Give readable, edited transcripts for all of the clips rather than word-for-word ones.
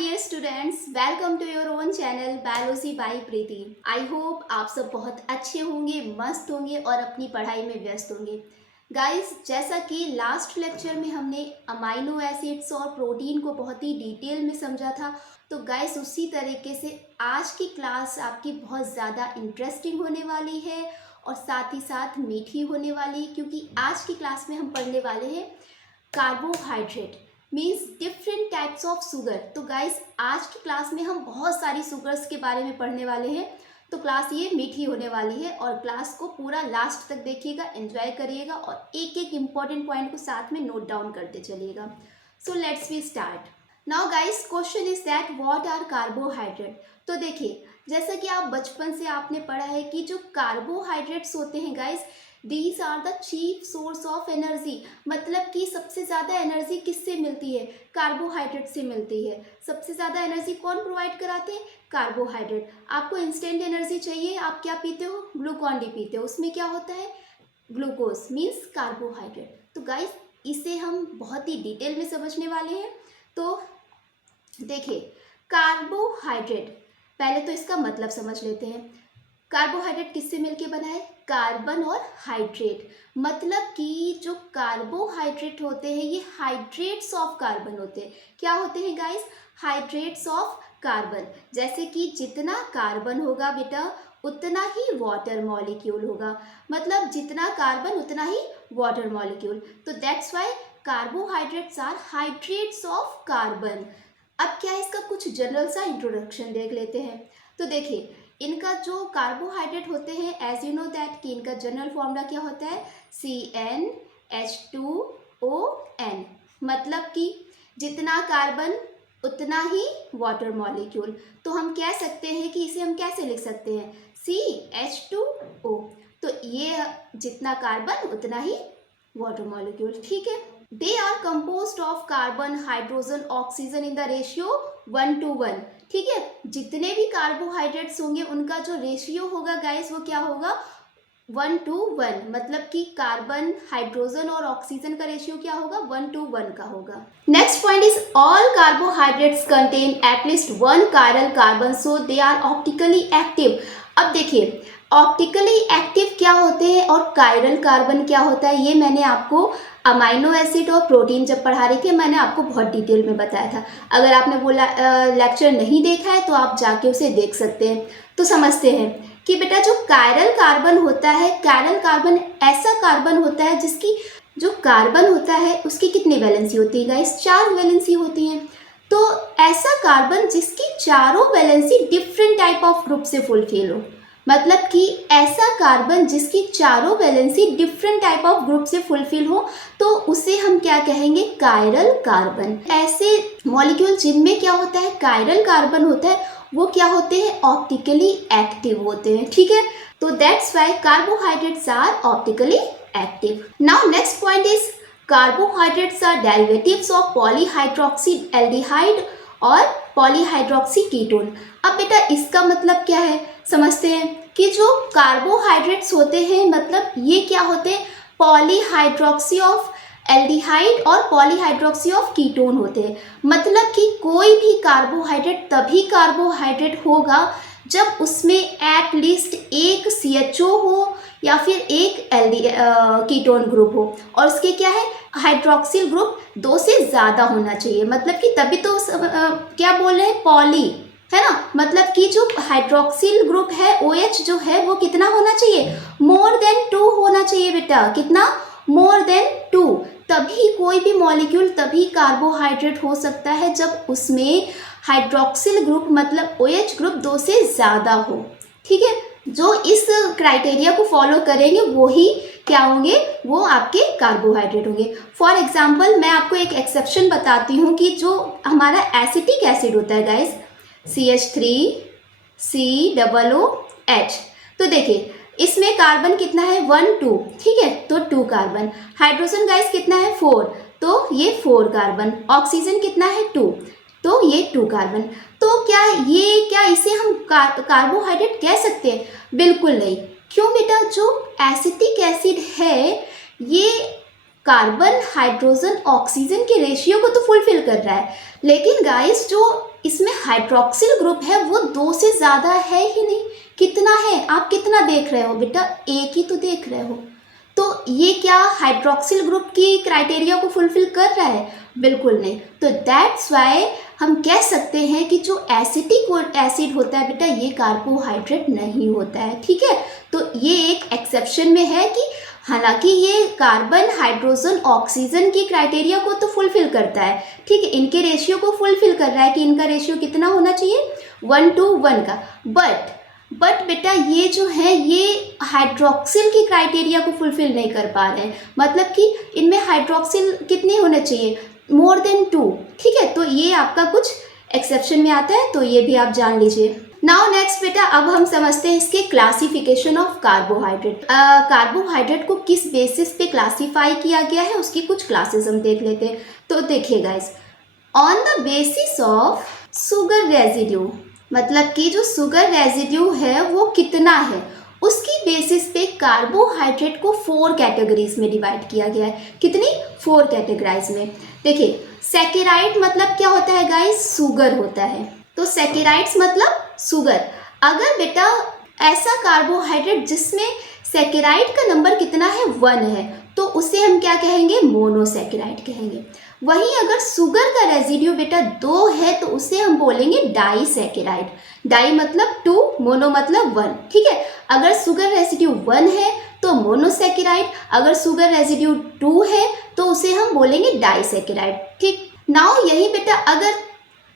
Dear students, welcome to your own channel biology by Preeti. I hope आप सब बहुत अच्छे होंगे, मस्त होंगे और अपनी पढ़ाई में व्यस्त होंगे। गाइस, जैसा कि लास्ट लेक्चर में हमने अमाइनो एसिड्स और प्रोटीन को बहुत ही डिटेल में समझा था, तो गाइस उसी तरीके से आज की क्लास आपकी बहुत ज़्यादा इंटरेस्टिंग होने वाली है और साथ ही साथ मीठी होने वाली है, क्योंकि आज की क्लास में हम पढ़ने वाले हैं carbohydrate means different types of sugar. तो गाइस आज की क्लास में हम बहुत सारी शुगर्स के बारे में पढ़ने वाले हैं, तो क्लास ये मीठी होने वाली है और क्लास को पूरा लास्ट तक देखिएगा, एंजॉय करिएगा और एक एक इम्पॉर्टेंट पॉइंट को साथ में नोट डाउन करते चलिएगा। So let's we start now guys. Question is that what are carbohydrate. तो देखिए, जैसा कि आप बचपन से आपने पढ़ा है कि जो कार्बोहाइड्रेट्स होते हैं guys, these are the chief source of energy. मतलब कि सबसे ज़्यादा एनर्जी किससे मिलती है? कार्बोहाइड्रेट से मिलती है। सबसे ज़्यादा एनर्जी कौन प्रोवाइड कराते हैं? कार्बोहाइड्रेट। आपको इंस्टेंट एनर्जी चाहिए, आप क्या पीते हो? ग्लूकॉन डी पीते हो। उसमें क्या होता है? Glucose means carbohydrate. तो गाइस इसे हम बहुत ही डिटेल में समझने वाले हैं। तो देखिए, कार्बोहाइड्रेट, पहले तो इसका मतलब समझ लेते हैं। कार्बोहाइड्रेट किससे मिलके बना है? कार्बन और हाइड्रेट। मतलब कि जो कार्बोहाइड्रेट होते हैं ये हाइड्रेट्स ऑफ कार्बन होते हैं। क्या होते हैं गाइस? Hydrates of carbon. जैसे कि जितना कार्बन होगा बेटा उतना ही वाटर मॉलिक्यूल होगा। मतलब जितना कार्बन उतना ही वाटर मॉलिक्यूल। तो that's why carbohydrates are hydrates of carbon. अब क्या है, इसका कुछ जनरल सा इंट्रोडक्शन देख लेते हैं। तो देखिए, इनका जो कार्बोहाइड्रेट होते हैं, एज यू नो दैट कि इनका जनरल फॉर्मूला क्या होता है? CnH2ON। मतलब कि जितना कार्बन उतना ही वाटर मॉलिक्यूल। तो हम कह सकते हैं कि इसे हम कैसे लिख सकते हैं? CH2O। तो ये जितना कार्बन उतना ही वाटर मॉलिक्यूल, ठीक है। They are composed of carbon, hydrogen, oxygen in the ratio 1:1। ठीक है, जितने भी कार्बोहाइड्रेट्स होंगे उनका जो रेशियो होगा गाइस वो क्या होगा? 1:1। मतलब कि कार्बन, हाइड्रोजन और ऑक्सीजन का रेशियो क्या होगा? 1:1 का होगा। Next point is all carbohydrates contain at least one chiral carbon, so they are optically active. अब देखिए, ऑप्टिकली एक्टिव क्या होते हैं और कायरल कार्बन क्या होता है, ये मैंने आपको अमाइनो एसिड और प्रोटीन जब पढ़ा रही थी मैंने आपको बहुत डिटेल में बताया था। अगर आपने वो लेक्चर नहीं देखा है तो आप जाके उसे देख सकते हैं। तो समझते हैं कि बेटा जो कायरल कार्बन होता है, कायरल कार्बन ऐसा कार्बन होता है जिसकी जो कार्बन होता है उसकी कितनी वैलेंसी होती है गाइस? 4 वैलेंसी होती हैं। तो ऐसा कार्बन जिसकी चारों valency different type of group से फुलफिल हो। मतलब कि ऐसा कार्बन जिसकी चारों valency different type of group से फुलफिल हो, तो उसे हम क्या कहेंगे? Chiral carbon. ऐसे मॉलिक्यूल जिनमें क्या होता है? कायरल कार्बन होता है, वो क्या होते हैं? ऑप्टिकली एक्टिव होते हैं। ठीक है, तो that's why carbohydrates are optically active. Now next point is carbohydrates are derivatives of polyhydroxy aldehyde और पॉलीहाइड्रोक्सी कीटोन। अब बेटा इसका मतलब क्या है समझते हैं कि जो कार्बोहाइड्रेट्स होते हैं मतलब ये क्या होते हैं? पॉलीहाइड्रोक्सी ऑफ एल्डिहाइड और पॉलीहाइड्रोक्सी ऑफ कीटोन होते हैं। मतलब कि कोई भी कार्बोहाइड्रेट तभी कार्बोहाइड्रेट होगा जब उसमें एट लीस्ट एक CHO हो या फिर एक कीटोन ग्रुप हो और उसके क्या है? हाइड्रोक्सिल ग्रुप 2 से ज़्यादा होना चाहिए। मतलब कि तभी तो क्या बोल रहे हैं? पॉली, है ना। मतलब कि जो हाइड्रोक्सिल ग्रुप है OH जो है वो कितना होना चाहिए? मोर देन 2 होना चाहिए बेटा। कितना? More than 2। तभी कोई भी मॉलिक्यूल तभी कार्बोहाइड्रेट हो सकता है जब उसमें हाइड्रोक्सिल ग्रुप मतलब OH ग्रुप 2 से ज़्यादा हो। ठीक है, जो इस क्राइटेरिया को फॉलो करेंगे वो ही क्या होंगे? वो आपके कार्बोहाइड्रेट होंगे। फॉर एग्जाम्पल मैं आपको एक एक्सेप्शन बताती हूँ कि जो हमारा एसिटिक एसिड होता है गाइस, CH3COOH। तो देखिए इसमें कार्बन कितना है? 1 2। ठीक है, तो 2 कार्बन। हाइड्रोजन गाइस कितना है? 4। तो ये 4 कार्बन। ऑक्सीजन कितना है? 2। तो ये 2 कार्बन। तो क्या इसे हम कार्बोहाइड्रेट कह सकते हैं? बिल्कुल नहीं। क्यों बेटा? जो एसिटिक एसिड है ये कार्बन हाइड्रोजन ऑक्सीजन के रेशियो को तो फुलफिल कर रहा है, लेकिन गाइस जो इसमें हाइड्रोक्सिल ग्रुप है वो 2 से ज़्यादा है ही नहीं। कितना है, आप कितना देख रहे हो बेटा, एक ही तो देख रहे हो। तो ये क्या हाइड्रोक्सिल ग्रुप की क्राइटेरिया को फुलफिल कर रहा है? बिल्कुल नहीं। तो दैट्स वाई हम कह सकते हैं कि जो एसिटिक एसिड होता है बेटा ये कार्बोहाइड्रेट नहीं होता है, ठीक है। तो ये एक एक्सेप्शन में है कि हालांकि ये कार्बन हाइड्रोजन ऑक्सीजन की क्राइटेरिया को तो फुलफिल करता है, ठीक है, इनके रेशियो को फुलफिल कर रहा है कि इनका रेशियो कितना होना चाहिए 1:1 का। बट बेटा ये जो है ये हाइड्रोक्सिल की क्राइटेरिया को फुलफिल नहीं कर पा रहे हैं, मतलब कि इनमें हाइड्रोक्सिल कितने होने चाहिए, मोर देन 2, ठीक है। तो ये आपका कुछ एक्सेप्शन में आता है, तो ये भी आप जान लीजिए। नाउ नेक्स्ट बेटा अब हम समझते हैं इसके क्लासिफिकेशन ऑफ कार्बोहाइड्रेट। कार्बोहाइड्रेट को किस बेसिस पे क्लासीफाई किया गया है उसकी कुछ क्लासेस हम देख लेते हैं। तो देखिए guys, on the basis of sugar residue, मतलब कि जो शुगर रेजिड्यू है वो कितना है उसकी बेसिस पे कार्बोहाइड्रेट को 4 कैटेगरीज में डिवाइड किया गया है। कितनी? 4 कैटेगराइज में। देखिए सैकेराइड मतलब क्या होता है गाइस, शुगर होता है। तो सैकेराइड्स मतलब शुगर। अगर बेटा ऐसा कार्बोहाइड्रेट जिसमें सैकेराइड का नंबर कितना है 1 है तो उसे हम क्या कहेंगे, मोनोसैकेराइड कहेंगे। वहीं अगर शुगर का रेजिड्यू बेटा 2 है तो उसे हम बोलेंगे डाइसैकेराइड। डाई मतलब 2, मोनो मतलब 1, ठीक है। अगर शुगर रेजिड्यू 1 है तो मोनोसैकेराइड, अगर शुगर रेजिड्यू 2 है तो उसे हम बोलेंगे डाइसैकेराइड, ठीक। नाउ यही बेटा अगर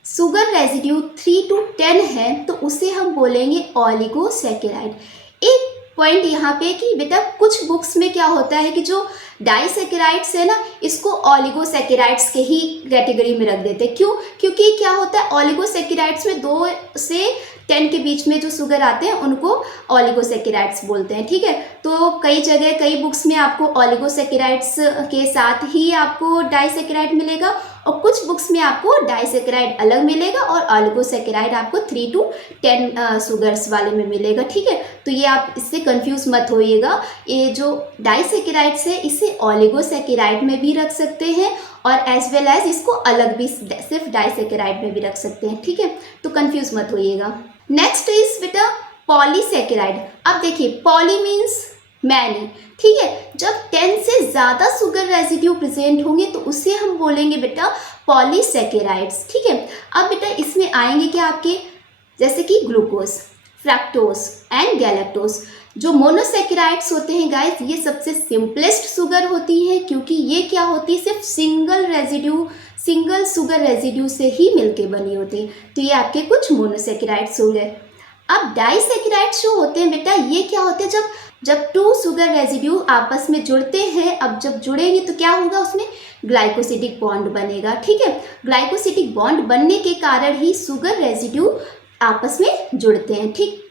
शुगर रेजिड्यू 3 to 10 है तो उसे हम बोलेंगे ऑलिगोसैकेराइड। एक पॉइंट यहाँ पे कि बेटा कुछ बुक्स में क्या होता है कि जो डाइसैकेराइड्स है ना इसको ऑलिगोसैकेराइड्स के ही कैटेगरी में रख देते हैं। क्यों? क्योंकि क्या होता है ऑलिगोसैकेराइड्स में 2 से 10 के बीच में जो शुगर आते हैं उनको ऑलिगोसैकेराइड्स बोलते हैं, ठीक है। तो कई जगह कई बुक्स में आपको ऑलिगोसैकेराइड्स के साथ ही आपको डाइसैकेराइड मिलेगा और कुछ बुक्स में आपको डाइसैकेराइड अलग मिलेगा और ऑलिगोसैकेराइड आपको 3 to 10 शुगर्स वाले में मिलेगा, ठीक है। तो ये आप इससे कंफ्यूज मत होइएगा। ये जो डाइसैकेराइड्स है इसे ऑलिगोसैकेराइड में भी रख सकते हैं और एज वेल एज इसको अलग भी सिर्फ डाइसैकेराइड में भी रख सकते हैं, ठीक है। तो कंफ्यूज मत होइएगा। नेक्स्ट इज बेटा पॉलीसैकेराइड। अब देखिए पॉली मीन्स मैनी, ठीक है। जब 10 से ज़्यादा शुगर रेजिड्यू प्रेजेंट होंगे तो उसे हम बोलेंगे बेटा पॉलीसैकेराइड्स, ठीक है। अब बेटा इसमें आएंगे क्या आपके, जैसे कि ग्लूकोज, फ्रक्टोज एंड गैलेक्टोज। जो मोनोसैकेराइड्स होते हैं गाइस ये सबसे सिंपलेस्ट शुगर होती है क्योंकि ये क्या होती है सिर्फ सिंगल शुगर रेजिड्यू से ही मिलके बनी होती है। तो ये आपके कुछ मोनोसैकेराइड्स हो गए। अब डाइसैकेराइड्स जो होते हैं बेटा ये क्या होते हैं, जब 2 शुगर रेजिड्यू आपस में जुड़ते हैं, अब जब जुड़ेंगे तो क्या होगा उसमें ग्लाइकोसिडिक बॉन्ड बनेगा, ठीक है। ग्लाइकोसिडिक बॉन्ड बनने के कारण ही शुगर रेजिड्यू आपस में जुड़ते हैं, ठीक।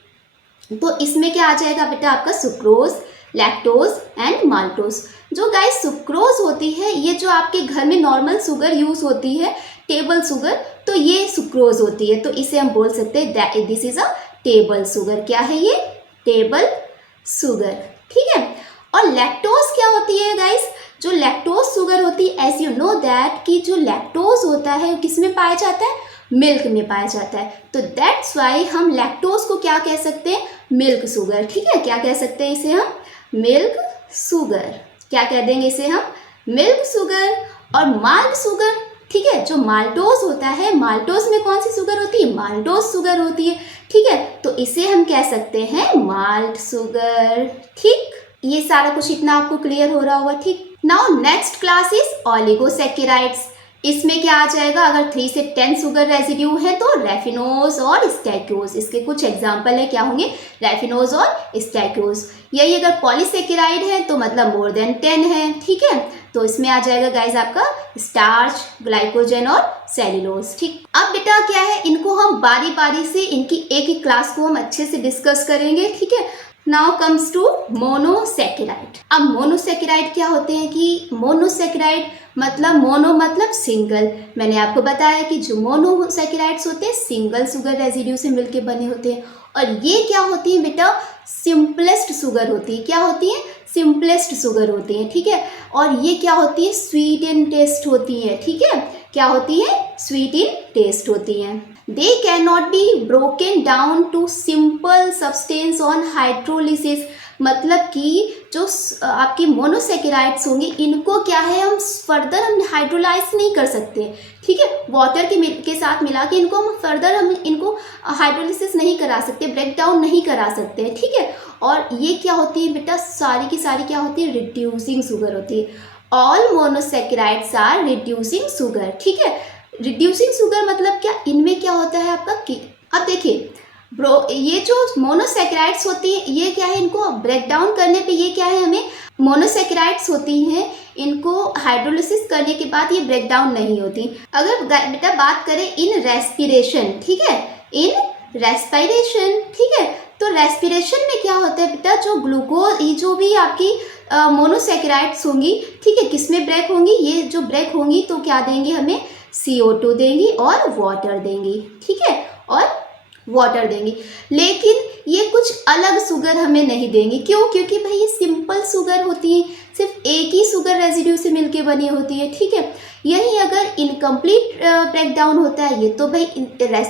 तो इसमें क्या आ जाएगा बेटा आपका सुक्रोज, लैक्टोज एंड माल्टोज। जो गाइस सुक्रोज होती है ये जो आपके घर में नॉर्मल शुगर यूज होती है टेबल शुगर, तो ये सुक्रोज होती है। तो इसे हम बोल सकते हैं this is a table sugar. क्या है ये? टेबल शुगर, ठीक है। और लैक्टोज क्या होती है गाइस? जो लैक्टोज शुगर होती है एज यू नो दैट कि जो लैक्टोज होता है वो किस में पाया जाता है? मिल्क में पाया जाता है। तो दैट्स वाई हम लैक्टोज को क्या कह सकते हैं? मिल्क शुगर, ठीक है। क्या कह सकते हैं इसे हम? Milk sugar. क्या कह देंगे इसे हम? Milk sugar. और माल्ट शुगर, ठीक है, जो माल्टोज होता है, माल्टोज में कौन सी शुगर होती है? माल्टोज शुगर होती है, ठीक है। तो इसे हम कह सकते हैं माल्ट शुगर, ठीक। ये सारा कुछ इतना आपको क्लियर हो रहा होगा, ठीक। Now next class is oligosaccharides. इसमें क्या आ जाएगा? अगर 3 से 10 शुगर रेजिड्यू है तो रैफिनोज और स्टैक्योज। इसके कुछ एग्जाम्पल है, क्या होंगे? रैफिनोज और स्टैक्योज। यही अगर पॉलीसैकेराइड है तो मतलब मोर देन 10 है, ठीक है। तो इसमें आ जाएगा गाइज आपका स्टार्च, ग्लाइकोजन और सेल्यूलोज, ठीक। अब बेटा क्या है, इनको हम बारी बारी से इनकी एक एक क्लास को हम अच्छे से डिस्कस करेंगे, ठीक है। Now comes to monosaccharide. अब मोनोसेकेराइड क्या होते हैं कि मोनोसेकेराइड मतलब मोनो मतलब सिंगल। मैंने आपको बताया कि जो मोनोसेकेराइड्स होते हैं सिंगल शुगर रेजिड्यू से मिलके बने होते हैं। और ये क्या होती है बेटा, सिंपलेस्ट शुगर होती है। क्या होती है, सिंपलेस्ट शुगर होती है, ठीक है। और ये क्या होती है, स्वीट इन टेस्ट होती है, ठीक है। क्या होती है, स्वीट इन टेस्ट होती हैं। They can not be broken down to simple substance on hydrolysis. मतलब कि जो आपकी मोनोसेकेराइड्स होंगी इनको क्या है, हम फर्दर हम हाइड्रोलाइज नहीं कर सकते, ठीक है। वाटर के साथ मिला के इनको हम फर्दर हम इनको हाइड्रोलिसिस नहीं करा सकते, ब्रेक डाउन नहीं करा सकते, ठीक है। और ये क्या होती है बेटा, सारी की सारी क्या होती है, रिड्यूसिंग शुगर होती है। All monosaccharides are reducing sugar, ठीक है। रिड्यूसिंग शुगर मतलब क्या, इनमें क्या होता है आपका कि अब देखिए ब्रो, ये जो मोनोसेकेराइड्स होती है ये क्या है, इनको ब्रेक डाउन करने पे ये क्या है, हमें मोनोसेकेराइड्स होती हैं इनको हाइड्रोलिसिस करने के बाद ये ब्रेक डाउन नहीं होती। अगर बेटा बात करें इन रेस्पिरेशन, ठीक है, इन रेस्पिरेशन, ठीक है। तो रेस्पिरेशन में क्या होता है बेटा, जो ग्लूकोज, ये जो भी आपकी मोनोसेकेराइड्स होंगी, ठीक है, किसमें ब्रेक होंगी, ये जो ब्रेक होंगी तो क्या देंगी हमें, CO2 देंगी और वाटर देंगी, ठीक है, और वाटर देंगी। लेकिन ये कुछ अलग शुगर हमें नहीं देंगी। क्यों, क्योंकि भाई ये सिंपल शुगर होती है, सिर्फ एक ही शुगर रेजिड्यू से मिलके बनी होती है, ठीक है। यही अगर इनकम्प्लीट ब्रेक डाउन होता है ये, तो भाई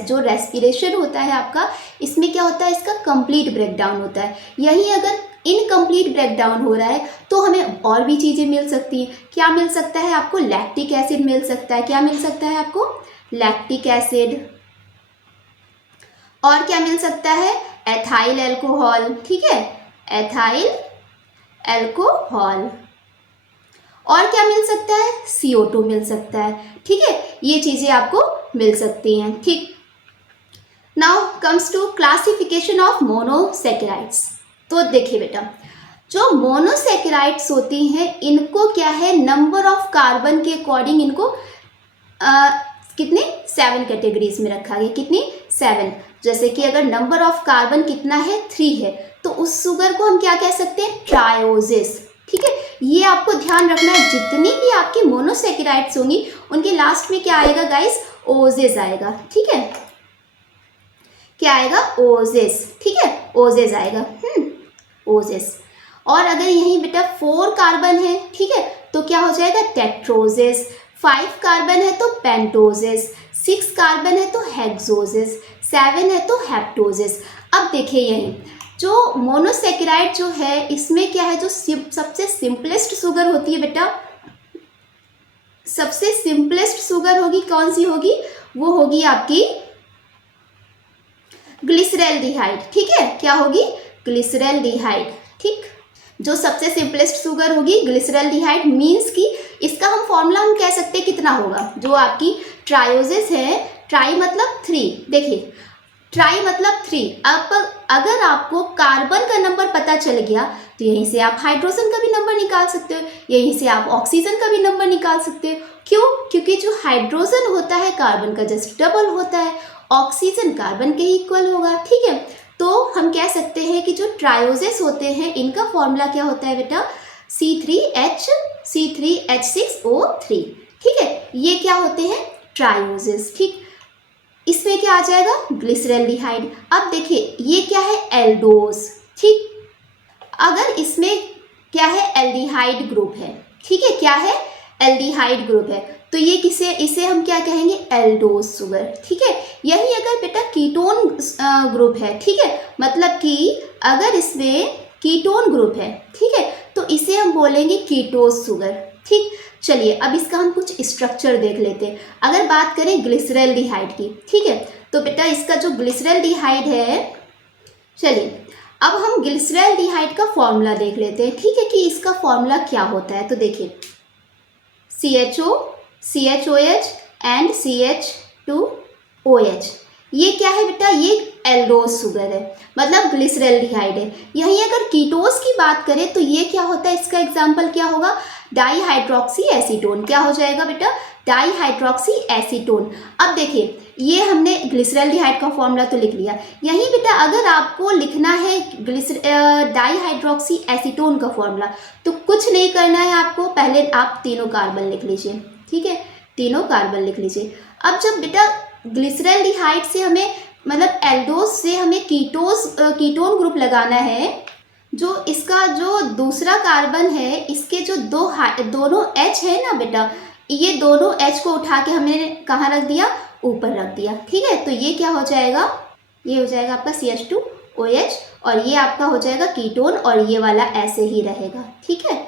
जो रेस्पिरेशन होता है आपका, इसमें क्या होता है, इसका कंप्लीट ब्रेक डाउन होता है। यही अगर इनकम्प्लीट ब्रेक डाउन हो रहा है तो हमें और भी चीज़ें मिल सकती हैं। क्या मिल सकता है आपको, लैक्टिक एसिड मिल सकता है। क्या मिल सकता है आपको, लैक्टिक एसिड। और क्या मिल सकता है, एथाइल अल्कोहल, ठीक है, एथाइल अल्कोहल। और क्या मिल सकता है, CO2 मिल सकता है, ठीक है। ये चीज़ें आपको मिल सकती हैं, ठीक। Now comes to classification of monosaccharides. तो देखिए बेटा, जो मोनोसेकेराइड्स होती हैं इनको क्या है, नंबर ऑफ कार्बन के अकॉर्डिंग इनको कितने 7 कैटेगरीज में रखा गया। कितनी, 7। जैसे कि अगर नंबर ऑफ कार्बन कितना है, 3 है, तो उस शुगर को हम क्या कह सकते हैं, ट्रायोजेस, ठीक है। ये आपको ध्यान रखना है, जितनी भी आपकी मोनोसेकेराइड्स होंगी उनके लास्ट में क्या आएगा गाइस, ओजेस आएगा, ठीक है। क्या आएगा, ओजेस, ठीक है, ओजेस आएगा, ओजेस। और अगर यहीं बेटा 4 कार्बन है, ठीक है, तो क्या हो जाएगा, टेट्रोजेस। 5 कार्बन है तो पेंटोजेस, 6 कार्बन है तो हेक्सोजेस, 7 है तो हेप्टोजेस। अब देखिए यहीं जो मोनोसेकेराइड जो है इसमें क्या है, जो सबसे सिंपलेस्ट शुगर होती है बेटा, सबसे सिंपलेस्ट शुगर होगी कौन सी होगी, वो होगी आपकी ग्लिसरैल्डिहाइड, ठीक है। क्या होगी, ग्लिसरैल्डिहाइड, ठीक। जो सबसे सिंपलेस्ट शुगर होगी ग्लिसरैल्डिहाइड, मीन्स कि इसका हम फॉर्मूला हम कह सकते हैं कितना होगा, जो आपकी ट्रायोजेस है, ट्राई मतलब 3, देखिए ट्राई मतलब 3। अब अगर आपको कार्बन का नंबर पता चल गया तो यहीं से आप हाइड्रोजन का भी नंबर निकाल सकते हो, यहीं से आप ऑक्सीजन का भी नंबर निकाल सकते हो। क्यों, क्योंकि जो हाइड्रोजन होता है कार्बन का जस्ट डबल होता है, ऑक्सीजन कार्बन के इक्वल होगा, ठीक है। तो हम कह सकते हैं कि जो ट्रायोजेस होते हैं इनका फॉर्मूला क्या होता है बेटा, C3H6O3, ठीक है। ये क्या होते हैं, ट्रायोजेस, ठीक। इसमें क्या आ जाएगा, ग्लिसरैल्डिहाइड। अब देखिए ये क्या है, एल्डोज, ठीक। अगर इसमें क्या है, एल्डिहाइड ग्रुप है, ठीक है, क्या है, एल्डिहाइड ग्रुप है, तो ये इसे हम क्या कहेंगे, एल्डोज शुगर, ठीक है। यही अगर बेटा कीटोन ग्रुप है, ठीक है, मतलब कि अगर इसमें कीटोन ग्रुप है, ठीक है, तो इसे हम बोलेंगे कीटोज शुगर, ठीक। चलिए अब इसका हम कुछ स्ट्रक्चर देख लेते हैं। अगर बात करें ग्लिसरैल्डिहाइड की, ठीक है, तो बेटा इसका जो ग्लिसरैल्डिहाइड है, चलिए अब हम ग्लिसरैल्डिहाइड का फॉर्मूला देख लेते हैं, ठीक है, कि इसका फॉर्मूला क्या होता है। तो देखिए CHO, CHOH एंड CH2OH, ये क्या है बेटा, ये एल्डोज शुगर है, मतलब ग्लिसरैल्डिहाइड है। यहीं अगर कीटोज की बात करें तो ये क्या होता है, इसका एग्जाम्पल क्या होगा, डाईहाइड्रोक्सी एसीटोन। क्या हो जाएगा बेटा, डाईहाइड्रोक्सी एसीटोन। अब देखिए ये हमने ग्लिसरॉल्डिहाइड का फॉर्मूला तो लिख लिया। यहीं बेटा अगर आपको लिखना है डाईहाइड्रोक्सी एसीटोन का फॉर्मूला, तो कुछ नहीं करना है आपको, पहले आप तीनों कार्बन लिख लीजिए, ठीक है, तीनों कार्बन लिख लीजिए। अब जब बेटा ग्लिसरॉल्डिहाइड से हमें मतलब एल्डोज से हमें कीटोन ग्रुप लगाना है, जो इसका जो दूसरा कार्बन है इसके जो दोनों H है ना बेटा, ये दोनों H को उठा के हमने कहाँ रख दिया, ऊपर रख दिया, ठीक है। तो ये क्या हो जाएगा, ये हो जाएगा आपका CH2OH और ये आपका हो जाएगा कीटोन और ये वाला ऐसे ही रहेगा, ठीक है।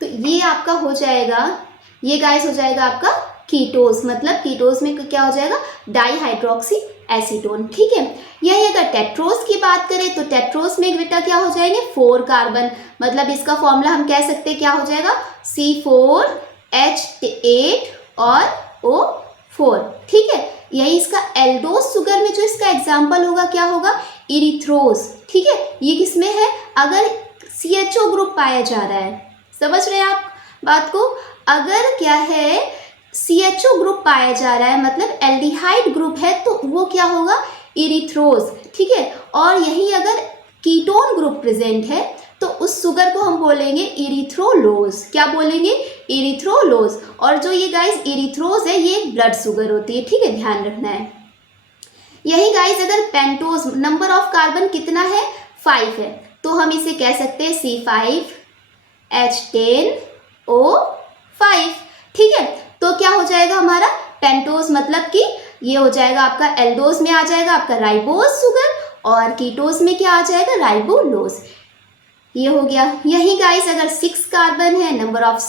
तो ये आपका हो जाएगा, ये गाइस हो जाएगा आपका कीटोस, मतलब कीटोस में क्या हो जाएगा, डाईहाइड्रोक्सी एसीटोन, ठीक है। यही अगर टेट्रोस की बात करें तो टेट्रोस में बेटा क्या हो जाएंगे, 4 कार्बन, मतलब इसका फॉर्मूला हम कह सकते हैं क्या हो जाएगा, C4H8 और O4, ठीक है। यही इसका एल्डोज शुगर में जो इसका एग्जाम्पल होगा क्या होगा, इरिथ्रोज, ठीक है। ये किसमें है, अगर CHO ग्रुप पाया जा रहा है, समझ रहे हैं आप बात को, अगर क्या है CHO ग्रुप पाया जा रहा है मतलब एल्डिहाइड ग्रुप है, तो वो क्या होगा, इरिथ्रोज, ठीक है। और यही अगर कीटोन ग्रुप प्रेजेंट है तो उस शुगर को हम बोलेंगे इरिथ्रोलोज, क्या बोलेंगे, इरिथ्रोलोज। और जो ये गाइस इरिथ्रोज है ये ब्लड शुगर होती है, ठीक है, ध्यान रखना है। यही गाइस अगर पेंटोज, नंबर ऑफ कार्बन कितना है, 5 है, तो हम इसे कह सकते हैं C5H10O5, ठीक है। तो क्या हो जाएगा हमारा पेंटोज, मतलब कि ये हो जाएगा आपका एल्डोज में आ जाएगा आपका राइबोज शुगर और कीटोज में क्या आ जाएगा, राइबोलोज, ये हो गया। यही गाइस अगर 6 कार्बन है, नंबर ऑफ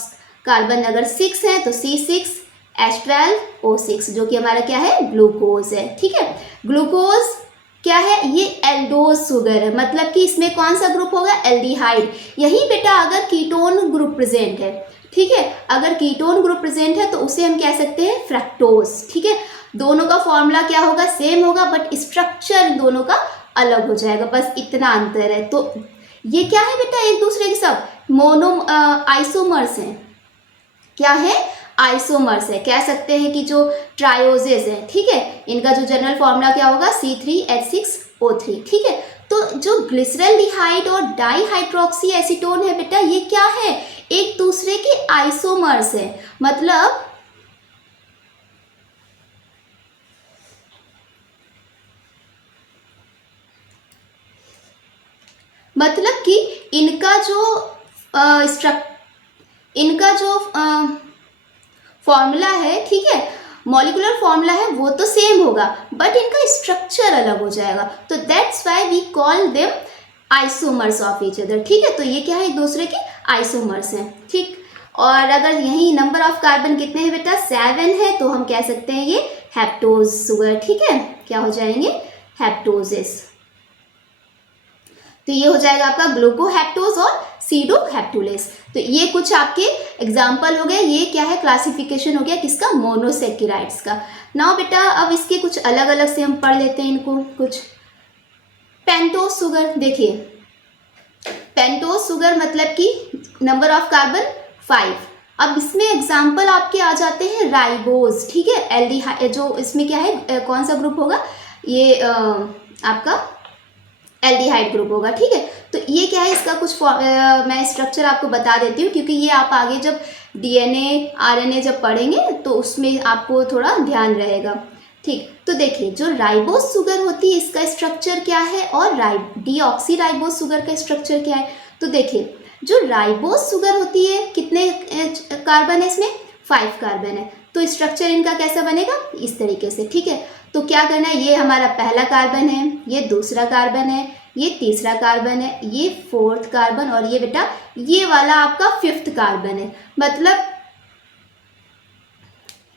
कार्बन अगर 6 है तो C6H12O6 जो कि हमारा क्या है, ग्लूकोज है, ठीक है। ग्लूकोज क्या है, ये एल्डोज शुगर है, मतलब कि इसमें कौन सा ग्रुप होगा, एल्डिहाइड। यही बेटा अगर कीटोन ग्रुप प्रेजेंट है, ठीक है, अगर कीटोन ग्रुप प्रेजेंट है तो उसे हम कह सकते हैं फ्रक्टोज, ठीक है। दोनों का फॉर्मूला क्या होगा, सेम होगा, बट स्ट्रक्चर दोनों का अलग हो जाएगा, बस इतना अंतर है। तो ये क्या है बेटा, एक दूसरे के सब आइसोमर्स हैं, क्या है, आइसोमर्स है, कह सकते हैं कि जो ट्रायोजेस है, ठीक है, इनका जो जनरल फॉर्मूला क्या होगा, C3H6O3, ठीक है। तो जो ग्लिसरॉल्डिहाइड और डाईहाइड्रोक्सी एसीटोन है बेटा, ये क्या है, एक दूसरे के आइसोमर्स है, मतलब कि इनका जो फॉर्मूला है, ठीक है, मॉलिक्यूलर फॉर्मूला है वो तो सेम होगा, बट इनका स्ट्रक्चर अलग हो जाएगा, तो that's why we call them isomers of each other, ठीक है। तो ये क्या है, एक दूसरे के आइसोमर्स हैं, ठीक। और अगर यही नंबर ऑफ कार्बन कितने हैं बेटा, 7 है, तो हम कह सकते हैं ये हेप्टोज शुगर, ठीक है, क्या हो जाएंगे, हेप्टोजेस। तो ये हो जाएगा आपका ग्लूकोहेप्टोज और सीडोहेप्टुलेस। तो ये कुछ आपके एग्जाम्पल हो गए, ये क्या है, क्लासिफिकेशन हो गया किसका, मोनोसेक्युराइड्स का। नाउ बेटा अब इसके कुछ अलग अलग से हम पढ़ लेते हैं इनको कुछ। पेंटोज शुगर, देखिए पेंटोज शुगर मतलब कि नंबर ऑफ कार्बन 5। अब इसमें एग्जाम्पल आपके आ जाते हैं राइबोज, ठीक है, एल्डिहाइड, जो इसमें क्या है, कौन सा ग्रुप होगा, ये आपका एल्डिहाइड ग्रुप होगा, ठीक है। तो ये क्या है, इसका कुछ मैं स्ट्रक्चर आपको बता देती हूँ, क्योंकि ये आप आगे जब DNA RNA जब पढ़ेंगे तो उसमें आपको थोड़ा ध्यान रहेगा, ठीक। तो देखिए जो राइबोज शुगर होती है इसका स्ट्रक्चर क्या है और डीऑक्सी राइबोज शुगर का स्ट्रक्चर क्या है। तो देखिए जो राइबोज शुगर होती है कितने कार्बन है इसमें, 5 कार्बन है, तो स्ट्रक्चर इनका कैसा बनेगा, इस तरीके से, ठीक है। तो क्या करना है, ये हमारा पहला कार्बन है, ये दूसरा कार्बन है, ये तीसरा कार्बन है, ये 4th कार्बन और ये बेटा ये वाला आपका 5th कार्बन है। मतलब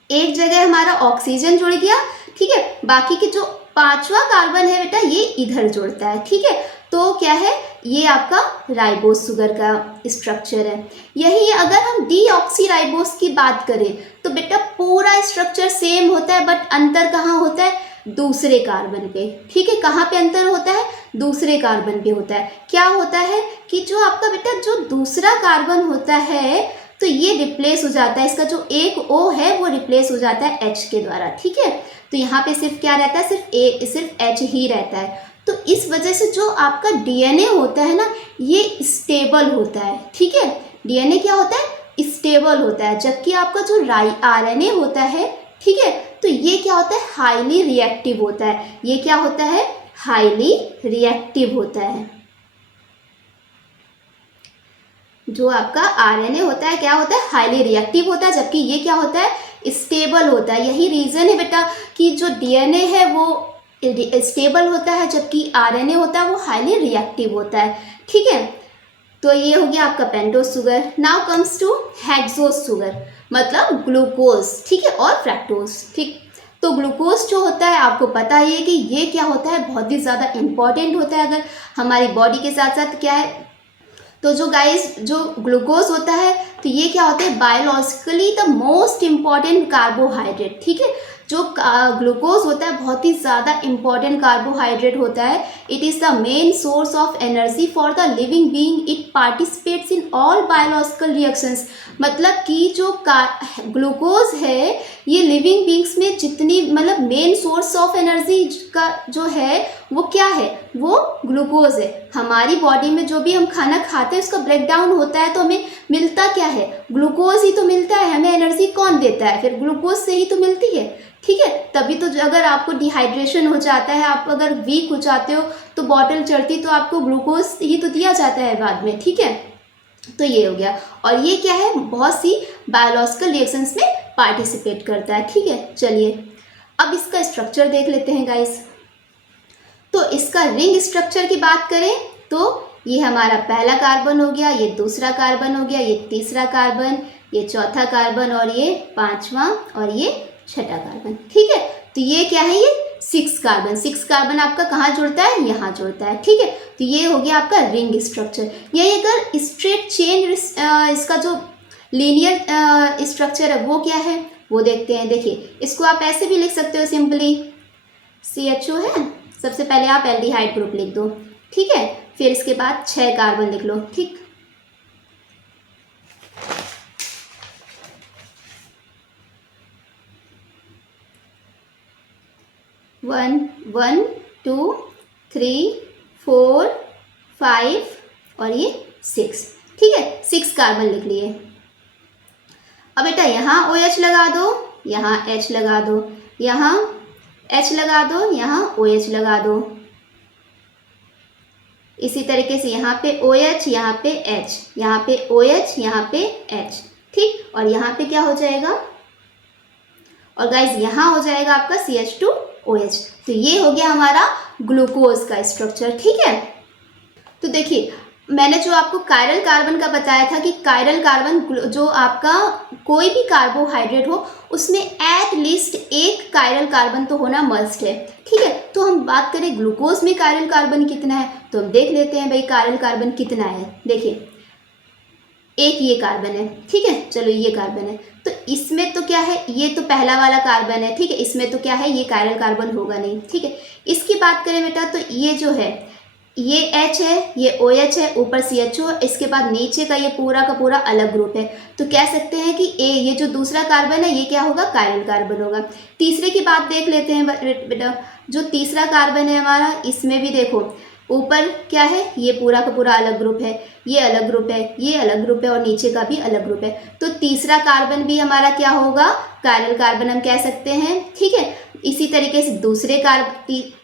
एक जगह हमारा ऑक्सीजन जुड़ गया, ठीक है, बाकी के जो 5वां कार्बन है बेटा ये इधर जुड़ता है, ठीक है। तो क्या है, ये आपका राइबोज शुगर का स्ट्रक्चर है। यही अगर हम डीऑक्सी राइबोज की बात करें तो बेटा पूरा स्ट्रक्चर सेम होता है, बट अंतर कहाँ होता है, दूसरे कार्बन पे, ठीक है। कहाँ पे अंतर होता है, दूसरे कार्बन पे होता है। क्या होता है कि जो आपका बेटा जो दूसरा कार्बन होता है तो ये रिप्लेस हो जाता है, इसका जो एक O है वो रिप्लेस हो जाता है H के द्वारा, ठीक है। तो यहाँ पे सिर्फ क्या रहता है, सिर्फ H ही रहता है। तो इस वजह से जो आपका DNA होता है ना, ये स्टेबल होता है, ठीक है। DNA क्या होता है, स्टेबल होता है, जबकि आपका जो RNA होता है, ठीक है, तो ये क्या होता है, हाईली रिएक्टिव होता है। ये क्या होता है, हाईली रिएक्टिव होता है। जो आपका RNA होता है क्या होता है, हाईली रिएक्टिव होता है, जबकि ये क्या होता है, स्टेबल होता है। यही रीज़न है बेटा कि जो DNA है वो स्टेबल होता है, जबकि RNA होता है वो हाईली रिएक्टिव होता है, ठीक है। तो ये हो गया आपका pentose sugar. Now comes to hexose sugar, मतलब ग्लूकोज, ठीक है, और फ्रैक्टोज, ठीक। तो ग्लूकोज जो होता है आपको पता ही है कि ये क्या होता है, बहुत ही ज़्यादा इम्पॉर्टेंट होता है अगर हमारी बॉडी के साथ साथ क्या है। तो जो गाइस जो ग्लूकोज होता है, तो ये क्या होता है, biologically the most important carbohydrate, ठीक है। जो ग्लूकोज होता है बहुत ही ज़्यादा इम्पॉर्टेंट कार्बोहाइड्रेट होता है। It is the main source of energy for the living being. It participates in all biological reactions. मतलब कि जो ग्लूकोज है ये लिविंग बींग्स में जितनी मतलब मेन सोर्स ऑफ एनर्जी का जो है वो क्या है, वो ग्लूकोज है। हमारी बॉडी में जो भी हम खाना खाते हैं उसका ब्रेक डाउन होता है तो हमें मिलता क्या है, ग्लूकोज ही तो मिलता है। हमें एनर्जी कौन देता है, फिर ग्लूकोज से ही तो मिलती है, ठीक है। तभी तो अगर आपको डिहाइड्रेशन हो जाता है, आप अगर वीक हो जाते हो तो बॉटल चढ़ती तो आपको ग्लूकोज ही तो दिया जाता है बाद में, ठीक है। तो ये हो गया, और ये क्या है, बहुत सी बायोलॉजिकल रिएक्शंस में पार्टिसिपेट करता है, ठीक है। चलिए अब इसका स्ट्रक्चर देख लेते हैं गाइस। तो इसका रिंग स्ट्रक्चर की बात करें तो ये हमारा पहला कार्बन हो गया, ये दूसरा कार्बन हो गया, ये तीसरा कार्बन, ये चौथा कार्बन, और ये पांचवा, और ये छठा कार्बन, ठीक है। तो ये क्या है, ये 6 कार्बन। 6 कार्बन आपका कहाँ जुड़ता है, यहाँ जुड़ता है, ठीक है। तो ये हो गया आपका रिंग स्ट्रक्चर। यही अगर स्ट्रेट चेन इसका जो लीनियर स्ट्रक्चर है वो क्या है वो देखते हैं। देखिए इसको आप ऐसे भी लिख सकते हो, सिंपली CHO है, सबसे पहले आप एल्डिहाइड ग्रुप लिख दो, ठीक है। फिर इसके बाद 6 कार्बन लिख लो, ठीक। वन 1 2 3 4 5 और ये 6, ठीक है। 6 कार्बन लिख लिए। अब बेटा यहाँ OH लगा दो, यहाँ H लगा दो, यहाँ H लगा दो, यहाँ OH लगा दो। इसी तरीके से यहाँ पे OH, यहाँ पे H, यहाँ पे OH, यहाँ पे H, ठीक। और यहाँ पे क्या हो जाएगा, और गाइज यहाँ हो जाएगा आपका CH2OH। तो ये हो गया हमारा ग्लूकोज का स्ट्रक्चर, ठीक है। तो देखिए मैंने जो आपको कायरल कार्बन का बताया था कि कायरल कार्बन जो आपका कोई भी कार्बोहाइड्रेट हो उसमें एट लीस्ट एक कायरल कार्बन तो होना मस्ट है, ठीक है। तो हम बात करें ग्लूकोज में कायरल कार्बन कितना है, तो हम देख लेते हैं भाई कायरल कार्बन कितना है। देखिए एक ये कार्बन है, ठीक है, चलो ये कार्बन है, तो इसमें तो क्या है, ये तो पहला वाला कार्बन है, ठीक है, इसमें तो क्या है, ये कायरल कार्बन होगा नहीं, ठीक है। इसकी बात करें बेटा तो ये जो है ये H है, ये OH है, ऊपर CHO, इसके बाद नीचे का ये पूरा का पूरा अलग ग्रुप है। तो कह सकते हैं कि ये जो दूसरा कार्बन है ये क्या होगा, कायरल कार्बन होगा। तीसरे की बात देख लेते हैं बेटा। जो तीसरा कार्बन है हमारा, इसमें भी देखो ऊपर क्या है, ये पूरा का पूरा अलग ग्रुप है, ये अलग ग्रुप है, ये अलग ग्रुप है, और नीचे का भी अलग ग्रुप है। तो तीसरा कार्बन भी हमारा क्या होगा, कायरल कार्बन हम कह सकते हैं, ठीक है। इसी तरीके से दूसरे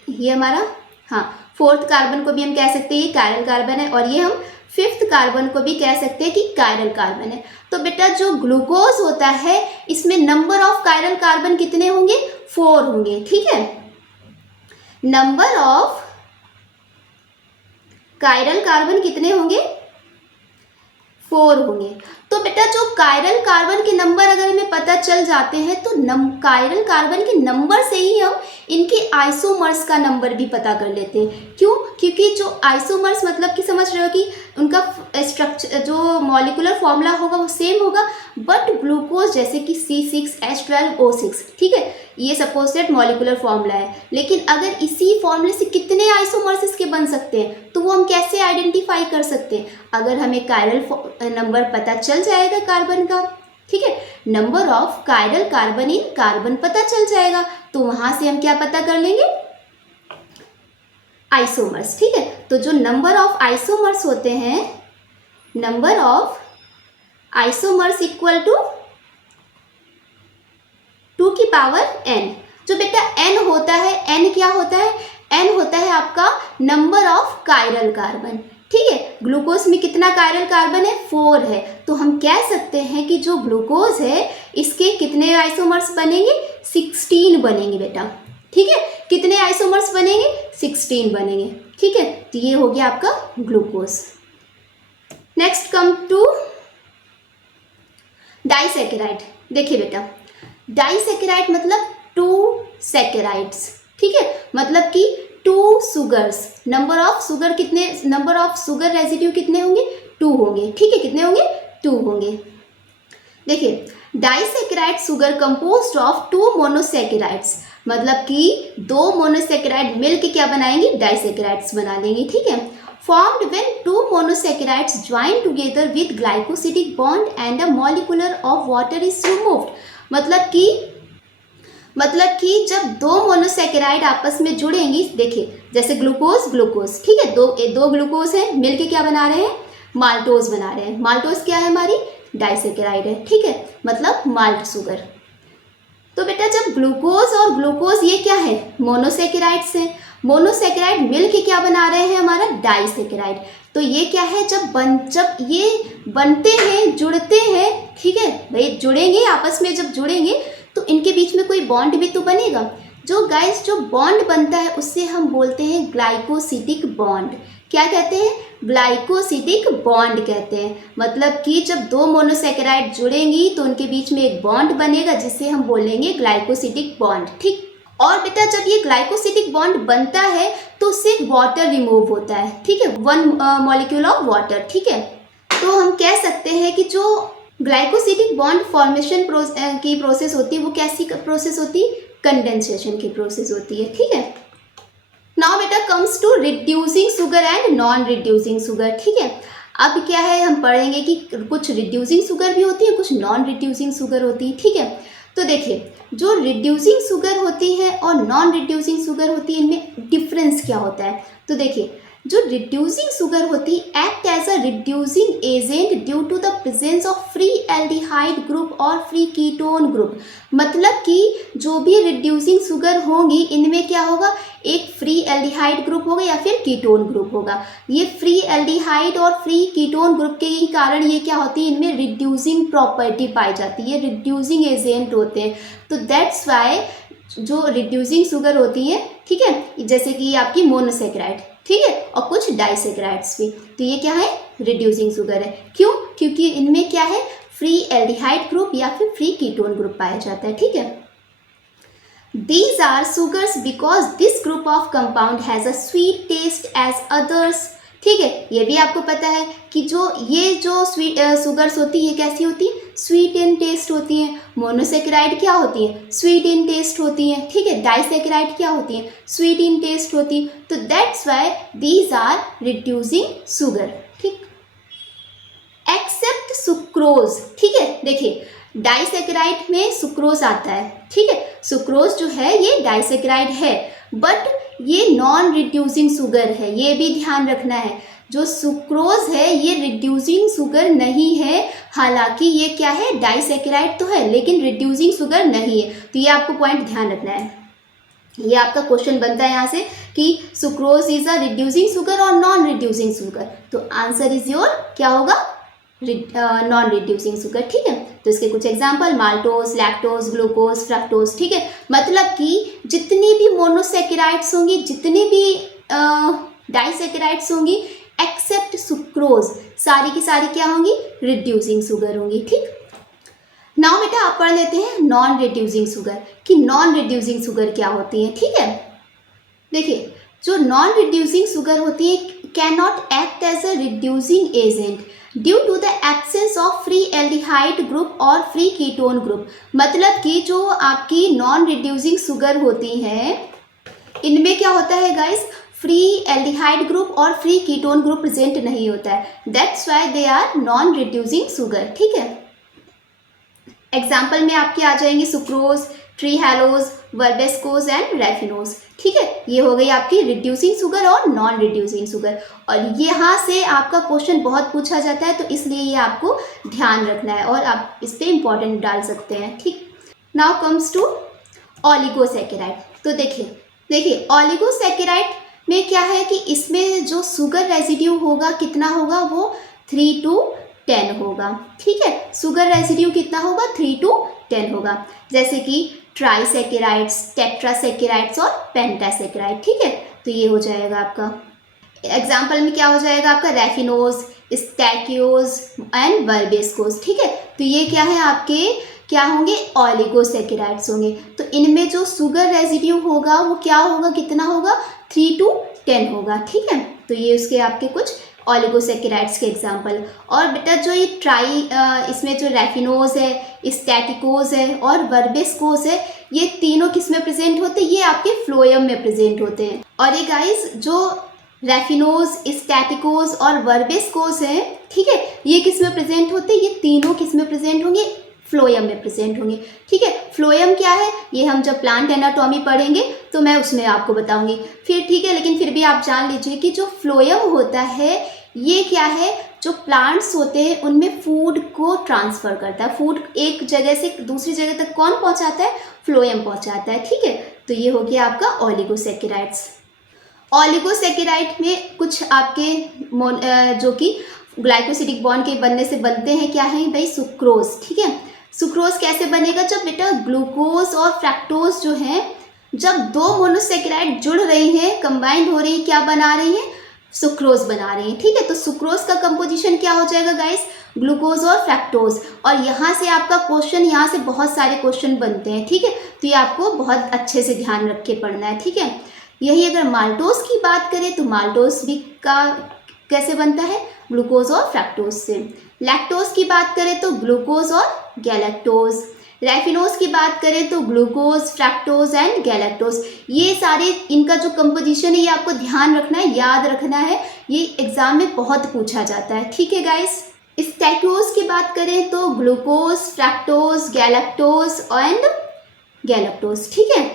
ये हमारा, हाँ, 4th कार्बन को भी हम कह सकते हैं ये कायरल कार्बन है, और ये हम 5th कार्बन को भी कह सकते हैं कि कायरल कार्बन है। तो बेटा जो ग्लूकोज होता है इसमें नंबर ऑफ कायरल कार्बन कितने होंगे, 4 होंगे, ठीक है। नंबर ऑफ कायरल कार्बन कितने होंगे, 4 होंगे। तो बेटा जो कायरल कार्बन के नंबर अगर हमें पता चल जाते हैं तो कायरल कार्बन के नंबर से ही हम इनके आइसोमर्स का नंबर भी पता कर लेते हैं। क्यों, क्योंकि जो आइसोमर्स मतलब कि समझ रहे हो कि उनका स्ट्रक्चर जो मॉलिकुलर फॉर्मूला होगा वो सेम होगा, बट ग्लूकोज जैसे कि C6H12O6, ठीक है, ये सपोज दैट मॉलिकुलर फॉर्मूला है, लेकिन अगर इसी फॉर्मूले से कितने आइसोमर्स इसके बन सकते हैं तो वो हम कैसे आइडेंटिफाई कर सकते हैं? अगर हमें कायरल नंबर पता चल जाएगा कार्बन का, ठीक है, number of chiral carbon in carbon पता चल जाएगा, तो वहां से हम क्या पता कर लेंगे? आइसोमर्स, ठीक है। तो जो नंबर ऑफ आइसोमर्स होते हैं, number of isomers equal to 2 की पावर n। जो बेटा n होता है, n क्या होता है? n होता है आपका नंबर ऑफ कायरल कार्बन, ठीक है। ग्लूकोज में कितना कायरल कार्बन है? 4 है। तो हम कह सकते हैं कि जो ग्लूकोज है इसके कितने आइसोमर्स बनेंगे? 16 बनेंगे बेटा, ठीक है। कितने आइसोमर्स बनेंगे? 16 बनेंगे, ठीक है। तो ये हो गया आपका glucose. Next come to disaccharide. देखिए बेटा, डाइसैकेराइड मतलब 2 सैकेराइड्स, ठीक है, मतलब कि 2 सुगर्स। नंबर ऑफ सुगर कितने, नंबर ऑफ सुगर रेजिड्यू कितने होंगे? 2 होंगे, ठीक है। कितने होंगे? 2 होंगे। देखिए, disaccharide sugar composed of 2 monosaccharides, मतलब कि 2 मोनोसैकेराइड मिलके क्या बनाएंगे? डाइसैकेराइड्स बना लेंगे, ठीक है। formed when 2 monosaccharides join together with glycosidic bond and a molecular of water is removed। मतलब कि जब 2 मोनोसैकेराइड आपस में जुड़ेंगी, देखिए जैसे ग्लूकोज ग्लूकोज, ठीक है, दो ग्लूकोज है मिलके क्या बना रहे हैं? माल्टोज बना रहे हैं। माल्टोज क्या है? हमारी डाइसैकेराइड है, ठीक है, मतलब माल्ट सुगर। तो बेटा जब ग्लूकोज और ग्लूकोज ये क्या है? मोनोसैकेराइड्स हैं। मोनोसैकेराइड मिलके क्या बना रहे हैं? हमारा डाइसैकेराइड। तो ये क्या है? जब ये बनते हैं, जुड़ते हैं, ठीक है भाई, जुड़ेंगे आपस में, जब जुड़ेंगे तो इनके बीच में कोई बॉन्ड भी तो बनेगा। जो बॉन्ड बनता है उससे हम बोलते हैं ग्लाइकोसिडिक बॉन्ड। क्या कहते हैं? ग्लाइकोसिडिक बॉन्ड कहते हैं। मतलब कि जब 2 मोनोसैकेराइड जुड़ेंगी तो उनके बीच में एक बॉन्ड बनेगा जिसे हम बोलेंगे ग्लाइकोसिडिक बॉन्ड, ठीक। और बेटा जब ये ग्लाइकोसिडिक बॉन्ड बनता है तो उससे वाटर रिमूव होता है, ठीक है, 1 मॉलिक्यूल ऑफ वाटर, ठीक है। तो हम कह सकते हैं कि जो ग्लाइकोसिडिक बॉन्ड फॉर्मेशन की प्रोसेस होती है वो कैसी प्रोसेस होती है? कंडेंसेशन की प्रोसेस होती है, ठीक है। नाउ बेटा comes to reducing sugar and non reducing sugar, ठीक है। अब क्या है, हम पढ़ेंगे कि कुछ रिड्यूसिंग शुगर भी होती है, कुछ नॉन रिड्यूसिंग शुगर होती है, ठीक है। तो देखिए, जो रिड्यूसिंग शुगर होती है और नॉन रिड्यूसिंग शुगर होती है, इनमें डिफरेंस क्या होता है? तो देखिए, जो रिड्यूसिंग शुगर होती है act as a reducing agent due to the presence of free aldehyde group और फ्री कीटोन ग्रुप। मतलब कि जो भी रिड्यूसिंग शुगर होंगी इनमें क्या होगा? एक फ्री एल्डिहाइड ग्रुप होगा या फिर कीटोन ग्रुप होगा। ये फ्री एल्डिहाइड और फ्री कीटोन ग्रुप के कारण ये क्या होती है? इनमें रिड्यूसिंग प्रॉपर्टी पाई जाती है, रिड्यूसिंग एजेंट होते हैं। तो दैट्स वाई जो रिड्यूसिंग शुगर होती है, ठीक है, जैसे कि आपकी मोनोसैकेराइड, ठीक है, और कुछ डाइसैकेराइड्स भी, तो ये क्या है? रिड्यूसिंग शुगर है। क्यों? क्योंकि इनमें क्या है? फ्री एल्डिहाइड ग्रुप या फिर फ्री कीटोन ग्रुप पाया जाता है, ठीक है। These are sugars because this group of compound has a sweet taste as others, ठीक है। ये भी आपको पता है कि जो स्वीट शुगर्स होती है कैसी होती है? स्वीट इन टेस्ट होती हैं। मोनोसैकेराइड क्या होती है? स्वीट इन टेस्ट होती हैं, ठीक है। डाइसैकेराइड क्या होती है? स्वीट इन टेस्ट होती है। तो that's why these are reducing sugar, ठीक। एक्सेप्ट सुक्रोज, ठीक है। देखिए, डाइसैकेराइड में सुक्रोज आता है, ठीक है। सुक्रोज जो है ये डाइसैकेराइड है, बट ये नॉन रिड्यूसिंग शुगर है, ये भी ध्यान रखना है। जो सुक्रोज है ये रिड्यूसिंग शुगर नहीं है, हालांकि ये क्या है? डाइसैकेराइड तो है लेकिन रिड्यूसिंग शुगर नहीं है। तो ये आपको पॉइंट ध्यान रखना है। ये आपका क्वेश्चन बनता है यहाँ से कि sucrose is a reducing sugar और नॉन रिड्यूसिंग शुगर। तो आंसर इज योर क्या होगा? नॉन रिड्यूसिंग शुगर, ठीक है। तो इसके कुछ example, maltose, lactose, glucose, fructose, ठीक है। मतलब कि जितनी भी मोनोसैकेराइड्स होंगी, जितनी भी डाइसैकेराइड्स होंगी एक्सेप्ट सुक्रोज, सारी की सारी क्या होंगी? रिड्यूसिंग शुगर होंगी, ठीक। नाउ बेटा आप पढ़ लेते हैं नॉन रिड्यूसिंग शुगर कि नॉन रिड्यूसिंग शुगर क्या होती है, ठीक है। देखिए, जो नॉन रिड्यूसिंग शुगर होती है can not act as a reducing agent due to the absence of free aldehyde group और फ्री कीटोन ग्रुप। मतलब कि जो आपकी नॉन रिड्यूसिंग शुगर होती है इनमें क्या होता है गाइस, फ्री एल्डिहाइड ग्रुप और फ्री कीटोन ग्रुप प्रेजेंट नहीं होता है, that's why they are non reducing sugar. ठीक है, एग्जाम्पल में आपके आ जाएंगे sucrose, trehalose, verbascose and raffinose. ठीक है, ये हो गई आपकी रिड्यूसिंग शुगर और नॉन रिड्यूसिंग शुगर। और यहाँ से आपका क्वेश्चन बहुत पूछा जाता है, तो इसलिए ये आपको ध्यान रखना है और आप इस पर इम्पोर्टेंट डाल सकते हैं। ठीक, नाउ कम्स टू ऑलिगोसैकेराइड। तो देखिए ऑलिगोसैकेराइड में क्या है कि इसमें जो शुगर रेसिड्यू होगा कितना होगा, वो 3 to 10 होगा। ठीक है, शुगर रेसिड्यू कितना होगा, 3 to 10 होगा। जैसे कि ट्राइसैकेराइड्स, टेट्रासैकेराइड्स और पेंटासैकेराइड। ठीक है, तो ये हो जाएगा आपका एग्जाम्पल में क्या हो जाएगा आपका रेफिनोज, स्टैकियोज एंड वर्बेस्कोज। ठीक है, तो ये क्या है आपके क्या होंगे, ऑलिगोसैकेराइड्स होंगे। तो इनमें जो शुगर रेसिड्यू होगा वो क्या होगा, कितना होगा, 3 to 10 होगा। ठीक है, तो ये उसके आपके कुछ ऑलिगोसैकेराइड्स के एग्जाम्पल। और बेटा जो ये इसमें जो रेफिनोज है, स्टैटिकोज है और वर्बेस्कोज है, ये तीनों किस में प्रेजेंट होते हैं, ये आपके फ्लोएम में प्रेजेंट होते हैं। और ये गाइस जो रेफिनोज, स्टैटिकोज और वर्बेस्कोज है, ठीक है, ये किस में प्रेजेंट होते हैं, ये तीनों किस में प्रेजेंट होंगे, फ्लोएम में प्रेजेंट होंगे। ठीक है, फ्लोएम क्या है ये हम जब प्लांट एनाटॉमी पढ़ेंगे तो मैं उसमें आपको बताऊंगी फिर। ठीक है, लेकिन फिर भी आप जान लीजिए कि जो फ्लोएम होता है ये क्या है, जो प्लांट्स होते हैं उनमें फूड को ट्रांसफ़र करता है। फूड एक जगह से दूसरी जगह तक कौन पहुंचाता है, फ्लोएम पहुंचाता है। ठीक है, तो ये हो गया आपका ऑलिगोसैकेराइड्स। ऑलिगोसैकेराइड में कुछ आपके जो कि ग्लाइकोसिडिक बॉन्ड के बनने से बनते हैं, क्या है भाई, सुक्रोज। ठीक है, सुक्रोज कैसे बनेगा, जब बेटा ग्लूकोज और फ्रैक्टोज जो है, जब दो मोनोसैकेराइड जुड़ रही हैं, कंबाइंड हो रही हैं, क्या बना रही हैं, सुक्रोज बना रही हैं। ठीक है, तो सुक्रोज का कंपोजिशन क्या हो जाएगा गाइस, ग्लूकोज और फ्रैक्टोज। और यहाँ से आपका क्वेश्चन, यहाँ से बहुत सारे क्वेश्चन बनते हैं। ठीक है, तो ये आपको बहुत अच्छे से ध्यान रख के पढ़ना है। ठीक है, यही अगर माल्टोज की बात करें तो माल्टोज भी का कैसे बनता है, ग्लूकोज और फ्रैक्टोज से। लैक्टोज की बात करें तो ग्लूकोज और गैलेक्टोज। रेफिनोज की बात करें तो ग्लूकोज, फ्रैक्टोज एंड गैलेक्टोज। ये सारे इनका जो कंपोजिशन है ये आपको ध्यान रखना है, याद रखना है, ये एग्जाम में बहुत पूछा जाता है। ठीक है गाइस, स्टैकियोज की बात करें तो glucose, fructose, galactose and galactose. ठीक है,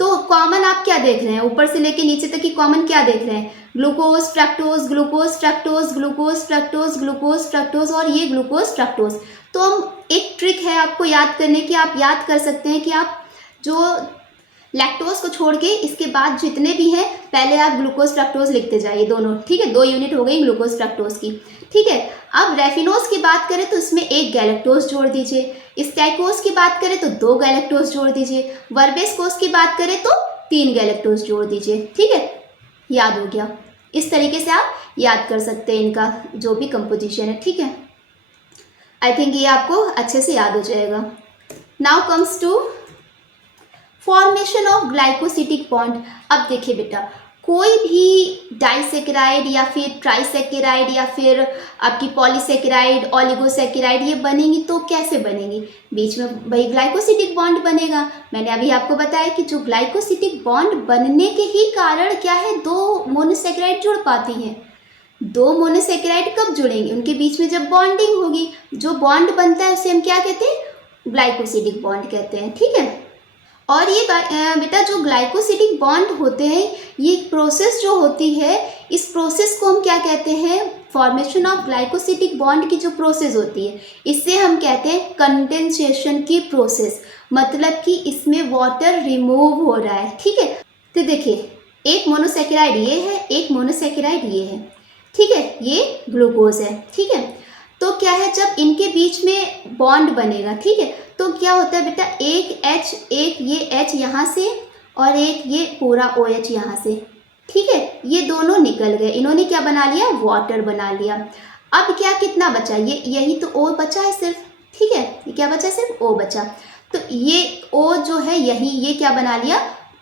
तो कॉमन आप क्या देख रहे हैं, ऊपर से लेके नीचे तक की कॉमन क्या देख रहे हैं, glucose fructose, glucose fructose, glucose fructose, glucose fructose और ये ग्लूकोज फ्रैक्टोज। तो हम एक ट्रिक है आपको याद करने की, आप याद कर सकते हैं कि आप जो लैक्टोज को छोड़ के इसके बाद जितने भी हैं पहले आप ग्लूकोज फ्रैक्टोज लिखते जाइए दोनों। ठीक है, 2 यूनिट हो गई ग्लूकोज फ्रैक्टोज की। ठीक है, अब रेफिनोज की बात करें तो इसमें 1 गैलेक्टोज जोड़ दीजिए, स्टैकोज की बात करें तो 2 गैलेक्टोज जोड़ दीजिए, वर्बेस्कोज की बात करें तो 3 गैलेक्टोज जोड़ दीजिए। ठीक है, याद हो गया। इस तरीके से आप याद कर सकते हैं इनका जो भी कंपोजिशन है। ठीक है, आई थिंक ये आपको अच्छे से याद हो जाएगा। Now comes to formation of glycosidic bond. अब देखिए बेटा, कोई भी डाइसैकेराइड या फिर ट्राइसैकेराइड या फिर आपकी पॉलीसैकेराइड, ऑलिगोसैकेराइड ये बनेंगी तो कैसे बनेंगी, बीच में भाई ग्लाइकोसिडिक बॉन्ड बनेगा। मैंने अभी आपको बताया कि जो ग्लाइकोसिडिक बॉन्ड बनने के ही कारण क्या है, 2 मोनोसैकेराइड जुड़ पाती हैं। 2 मोनोसैकेराइड कब जुड़ेंगे, उनके बीच में जब बॉन्डिंग होगी, जो बॉन्ड बनता है उसे हम क्या कहते हैं, ग्लाइकोसिडिक बॉन्ड कहते हैं। ठीक है, और ये बेटा जो ग्लाइकोसिडिक बॉन्ड होते हैं, ये प्रोसेस जो होती है, इस प्रोसेस को हम क्या कहते हैं, फॉर्मेशन ऑफ ग्लाइकोसिडिक बॉन्ड की जो प्रोसेस होती है इससे हम कहते हैं कंडेंसेशन की प्रोसेस। मतलब कि इसमें वाटर रिमूव हो रहा है। ठीक है, तो देखिए एक मोनोसैकेराइड ये है, एक मोनोसैकेराइड ये है। ठीक है, ये ग्लूकोज है। ठीक है, तो क्या है, जब इनके बीच में बॉन्ड बनेगा, ठीक है, तो क्या होता है बेटा, एक H, एक ये H यहाँ से और एक ये पूरा OH यहाँ से। ठीक है, ये दोनों निकल गए, इन्होंने क्या बना लिया, वाटर बना लिया। अब क्या कितना बचा, ये यही तो O बचा है सिर्फ। ठीक है, ये क्या बचा, सिर्फ O बचा। तो ये O जो है यही, ये क्या बना लिया,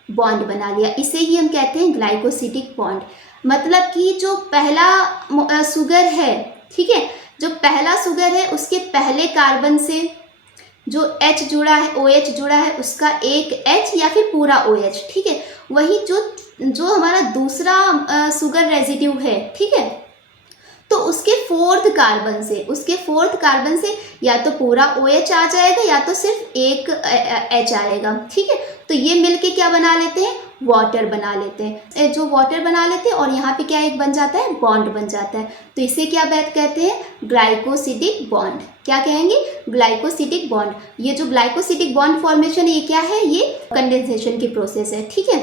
बॉन्ड बना लिया, इसे ही हम कहते हैं ग्लाइकोसिडिक बॉन्ड। मतलब कि जो पहला शुगर है, ठीक है, जो पहला शुगर है उसके पहले कार्बन से जो H जुड़ा है, OH जुड़ा है, उसका एक H या फिर पूरा OH, ठीक है। वही जो हमारा दूसरा शुगर रेजिड्यू है, ठीक है, तो उसके फोर्थ कार्बन से या तो पूरा OH आ जाएगा या तो सिर्फ एक H आएगा, ठीक है। तो ये मिलके क्या बना लेते हैं, वाटर बना लेते हैं। जो वाटर बना लेते हैं और यहाँ पे क्या एक बन जाता है, बॉन्ड बन जाता है। तो इसे क्या बात कहते हैं, ग्लाइकोसिडिक बॉन्ड। क्या कहेंगे, ग्लाइकोसिडिक बॉन्ड। ये जो ग्लाइकोसिडिक बॉन्ड फॉर्मेशन ये क्या है, ये कंडेंसेशन की प्रोसेस है, ठीक है।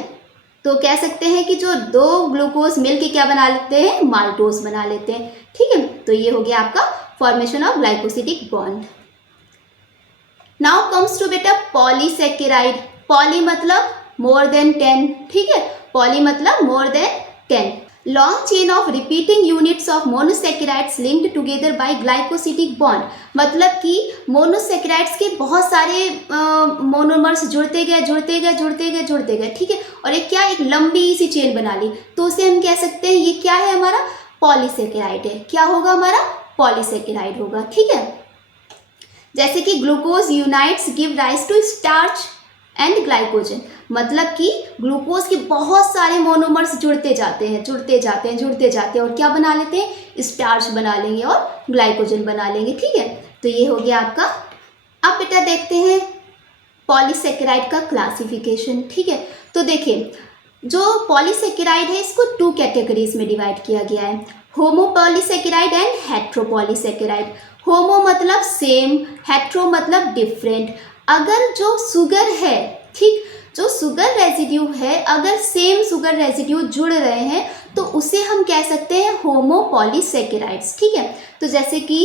तो कह सकते हैं कि जो दो ग्लूकोज मिलके क्या बना लेते हैं, माल्टोज बना लेते हैं, ठीक है। तो ये हो गया आपका formation of glycosidic bond. Now comes to बेटा पॉलीसेकेराइड। पॉली मतलब मोर देन 10, ठीक है, पॉली मतलब more than 10। Long chain of repeating units of monosaccharides linked together by glycosidic bond. मतलब कि मोनोसेकेराइड्स के बहुत सारे मोनोमर्स जुड़ते गए, ठीक है, और एक क्या, एक लंबी सी चेन बना ली, तो उसे हम कह सकते हैं ये क्या है, हमारा पॉलीसेकेराइड है। क्या होगा, हमारा पॉलीसेकेराइड होगा, ठीक है। जैसे कि glucose units give rise to starch and glycogen. मतलब कि ग्लूकोज के बहुत सारे मोनोमर्स जुड़ते जाते हैं और क्या बना लेते हैं, स्टार्च बना लेंगे और ग्लाइकोजन बना लेंगे, ठीक है। तो ये हो गया आपका। अब बेटा देखते हैं पॉलीसेकेराइड का क्लासिफिकेशन, ठीक है। तो देखिए जो पॉलीसेकेराइड है इसको 2 कैटेगरीज में डिवाइड किया गया है, होमोपॉलीसेकेराइड एंड हेट्रोपॉलीसेकेराइड। होमो मतलब सेम, हेट्रो मतलब डिफरेंट। अगर जो शुगर है, ठीक, जो शुगर रेजिड्यू है, अगर सेम शुगर रेजिड्यू जुड़ रहे हैं तो उसे हम कह सकते हैं होमोपॉलीसेकेराइड्स, ठीक है। तो जैसे कि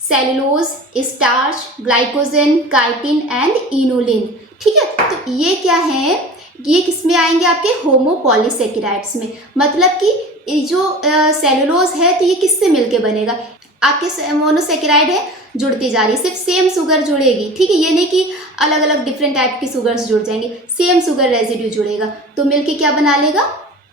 cellulose, starch, glycogen, chitin and inulin, ठीक है। तो ये क्या है, ये किस में आएंगे, आपके होमोपॉलीसेकेराइड्स में। मतलब कि जो सेलुलोज है तो ये किससे मिलके बनेगा, आपके मोनोसेकेराइड है, जुड़ती जा रही है, सिर्फ सेम शुगर जुड़ेगी, ठीक है। ये नहीं कि अलग अलग डिफरेंट टाइप की शुगर्स जुड़ जाएंगे, सेम शुगर रेजिड्यू जुड़ेगा तो मिलके क्या बना लेगा,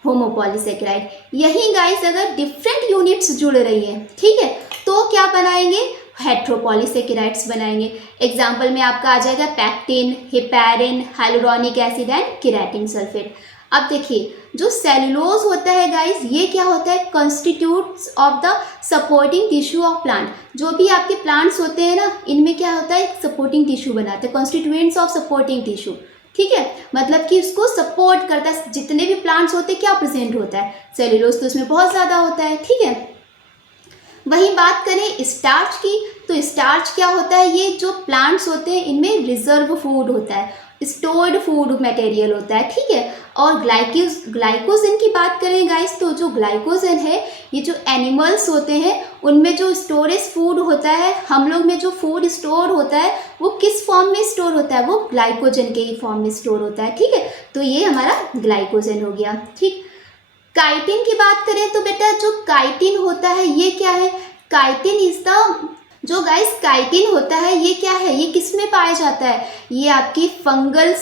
होमोपॉलीसेकेराइड। यही गाइस अगर डिफरेंट यूनिट्स जुड़ रही है, ठीक है, तो क्या बनाएंगे, हेट्रोपॉलीसेकेराइड्स बनाएंगे। एग्जाम्पल में आपका आ जाएगा pectin, heparin, hyaluronic acid and keratin sulphate. अब देखिए जो सेलुलोज होता है गाइस, ये क्या होता है, constitutes of the supporting tissue of plant. जो भी आपके प्लांट्स होते हैं ना, इनमें क्या होता है, सपोर्टिंग टिश्यू बनाते हैं, कॉन्स्टिट्यूएंट्स ऑफ सपोर्टिंग टिश्यू, ठीक है। मतलब कि उसको सपोर्ट करता है, जितने भी प्लांट्स होते हैं क्या प्रेजेंट होता है, सेलुलोज, तो उसमें बहुत ज़्यादा होता है, ठीक है। वही बात करें स्टार्च की, तो स्टार्च क्या होता है, ये जो प्लांट्स होते हैं इनमें रिजर्व फूड होता है, स्टोर्ड फूड मटेरियल होता है, ठीक है। और ग्लाइकोजन की बात करें गाइस, तो जो ग्लाइकोजन है ये जो एनिमल्स होते हैं उनमें जो स्टोरेज फूड होता है, हम लोग में जो फूड स्टोर होता है वो किस फॉर्म में स्टोर होता है, वो ग्लाइकोजन के ही फॉर्म में स्टोर होता है, ठीक है। तो ये हमारा ग्लाइकोजन हो गया, ठीक। काइटिन की बात करें तो बेटा जो काइटिन होता है ये क्या है, काइटिन इज द, जो गाइस काइटिन होता है ये क्या है, ये किस में पाया जाता है, ये आपकी फंगल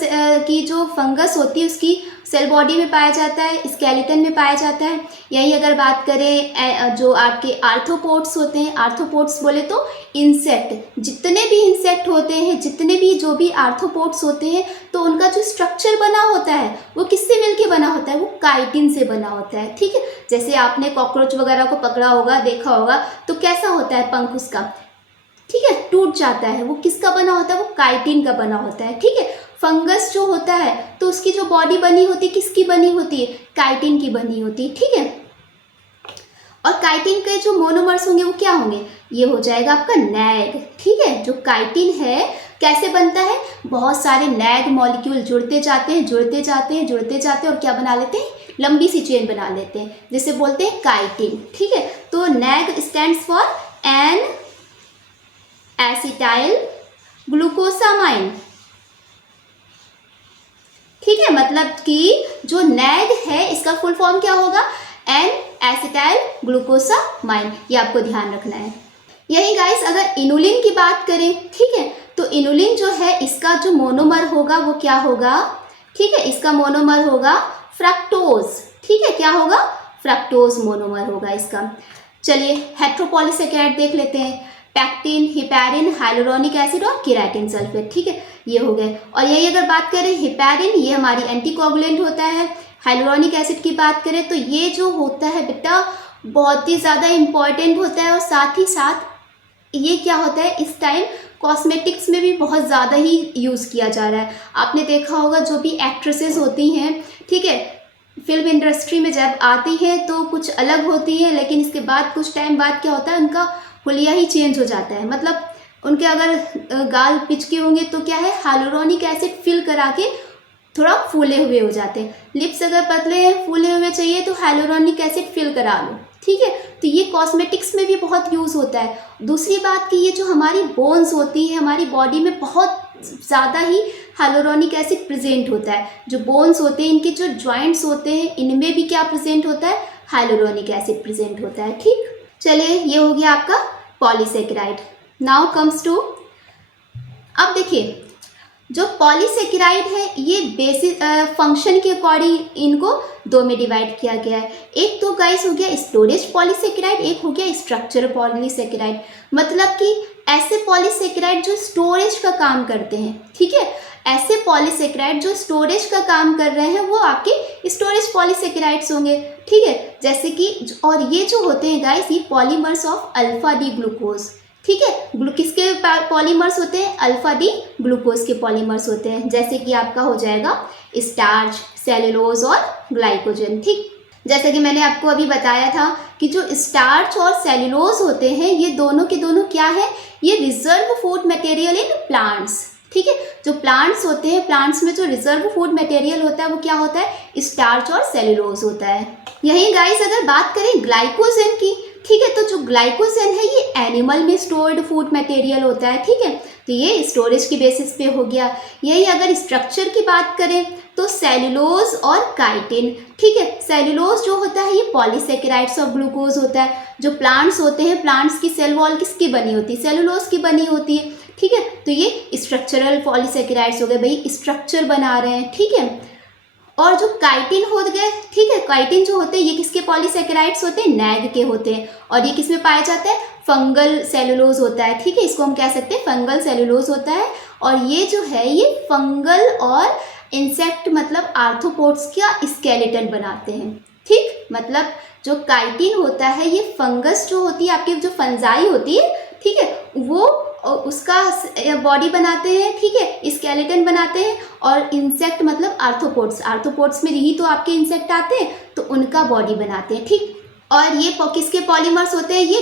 की जो फंगस होती है उसकी सेल बॉडी में पाया जाता है, स्केलेटन में पाया जाता है। यही अगर बात करें जो आपके आर्थ्रोपोड्स होते हैं, आर्थ्रोपोड्स बोले तो इंसेक्ट, जितने भी इंसेक्ट होते हैं, जितने भी जो भी आर्थ्रोपोड्स होते हैं, तो उनका जो स्ट्रक्चर बना होता है वो किससे मिलके बना होता है, वो काइटिन से बना होता है, ठीक है। जैसे आपने कॉकरोच वगैरह को पकड़ा होगा, देखा होगा, तो कैसा होता है पंख उसका, ठीक है, टूट जाता है, वो किसका बना होता है, वो काइटिन का बना होता है, ठीक है। फंगस जो होता है तो उसकी जो बॉडी बनी होती है किसकी बनी होती है, काइटिन की बनी होती है, ठीक है। और काइटिन के जो मोनोमर्स होंगे वो क्या होंगे, ये हो जाएगा आपका नैग, ठीक है। जो काइटिन है कैसे बनता है, बहुत सारे नैग मॉलिक्यूल जुड़ते जाते हैं और क्या बना लेते हैं, लंबी सी चेन बना लेते हैं, जिसे बोलते हैं काइटिन, ठीक है। तो NAG stands for N acetyl glucosamine, ठीक है। मतलब कि जो नैग है इसका फुल फॉर्म क्या होगा, एन एसिटाइल ग्लूकोसामाइन, ये आपको ध्यान रखना है। यही गाइस अगर इनुलिन की बात करें, ठीक है, तो इनुलिन जो है इसका जो मोनोमर होगा वो क्या होगा, ठीक है, इसका मोनोमर होगा फ्रक्टोज। ठीक है, क्या होगा? फ्रक्टोज मोनोमर होगा इसका। चलिए हेट्रोपॉलीसेकेराइड देख लेते हैं। पैक्टिन, हिपैरिन, हाइलुरोनिक एसिड और केराटिन सल्फेट। ठीक है, ये हो गए। और यही अगर बात करें हिपैरिन, ये हमारी एंटीकोगुलेंट होता है। हाइलुरोनिक एसिड की बात करें तो ये जो होता है बेटा बहुत ही ज़्यादा इम्पॉर्टेंट होता है, और साथ ही साथ ये क्या होता है इस टाइम कॉस्मेटिक्स में भी बहुत ज़्यादा ही यूज़ किया जा रहा है। आपने देखा होगा जो भी एक्ट्रेसेस होती हैं, ठीक है, फिल्म इंडस्ट्री में जब आती हैं तो कुछ अलग होती हैं, लेकिन इसके बाद कुछ टाइम बाद क्या होता है उनका हुलिया ही चेंज हो जाता है। मतलब उनके अगर गाल पिचके होंगे तो क्या है, हाइलुरोनिक एसिड फिल करा के थोड़ा फूले हुए हो जाते हैं। लिप्स अगर पतले हैं, फूले हुए चाहिए तो हाइलुरोनिक एसिड फिल करा लो। ठीक है, तो ये कॉस्मेटिक्स में भी बहुत यूज़ होता है। दूसरी बात कि ये जो हमारी बोन्स होती है, हमारी बॉडी में बहुत ज़्यादा ही हाइलुरोनिक एसिड प्रेजेंट होता है। जो बोन्स होते हैं, इनके जो जॉइंट्स होते हैं, इनमें भी क्या प्रेजेंट होता है, हाइलुरोनिक एसिड प्रेजेंट होता है। ठीक, चलिए ये हो गया आपका पॉलीसेकेराइड। नाउ कम्स टू, अब देखिए जो पॉलीसेकेराइड है ये बेसिक फंक्शन के अकॉर्डिंग इनको दो में डिवाइड किया गया है। एक तो गाइस हो गया स्टोरेज पॉलीसेकेराइड, एक हो गया स्ट्रक्चर पॉलीसेकेराइड। मतलब कि ऐसे पॉलीसेकेराइड जो स्टोरेज का काम करते हैं। ठीक है, ऐसे पॉलीसेकेराइड जो स्टोरेज का काम कर रहे हैं वो आपके स्टोरेज पॉलीसेकेराइड्स होंगे। ठीक है, जैसे कि और ये जो होते हैं गाइस ये polymers of alpha D glucose. ठीक है, किसके पॉलीमर्स होते हैं, अल्फा डी ग्लूकोज के पॉलीमर्स होते हैं। जैसे कि आपका हो जाएगा स्टार्च, सेलुलोज और ग्लाइकोजन। ठीक, जैसे कि मैंने आपको अभी बताया था कि जो स्टार्च और सेलुलोज होते हैं ये दोनों के दोनों क्या है, ये reserve food material in plants. ठीक है, जो प्लांट्स होते हैं, प्लांट्स में जो रिजर्व फूड मटेरियल होता है वो क्या होता है, स्टार्च और सेलुलोज होता है। यही गाइस अगर बात करें ग्लाइकोजन की, ठीक है, तो जो ग्लाइकोजन है ये एनिमल में स्टोर्ड फूड मटेरियल होता है। ठीक है, तो ये स्टोरेज की बेसिस पे हो गया। यही अगर स्ट्रक्चर की बात करें तो सेलुलोज और काइटिन। ठीक है, सेलुलोज जो होता है ये पॉलीसेकेराइड्स ऑफ ग्लूकोज होता है। जो प्लांट्स होते हैं, प्लांट्स की सेल वॉल किसकी बनी होती है, सेलुलोज की बनी होती है। ठीक है, तो ये स्ट्रक्चरल पॉलीसेकेराइड्स हो गए, भाई स्ट्रक्चर बना रहे हैं। ठीक है, और जो काइटिन हो गए, ठीक है, काइटिन जो होते हैं ये किसके पॉलीसेकेराइड्स होते हैं, नैग के होते हैं। और ये किसमें पाए जाते हैं, फंगल सेलुलोज होता है। ठीक है, इसको हम कह सकते हैं फंगल सेलुलोज होता है। और ये जो है ये फंगल और इंसेक्ट मतलब आर्थ्रोपोड्स का स्केलेटन बनाते हैं। ठीक, मतलब जो काइटिन होता है ये फंगस जो होती है, आपकी जो फंजाई होती है, ठीक है, वो उसका बॉडी बनाते हैं। ठीक है, स्केलेटन बनाते हैं। और इंसेक्ट मतलब आर्थ्रोपोड्स, आर्थ्रोपोड्स में ही तो आपके इंसेक्ट आते हैं, तो उनका बॉडी बनाते हैं। ठीक, और ये किसके पॉलीमर्स होते हैं, ये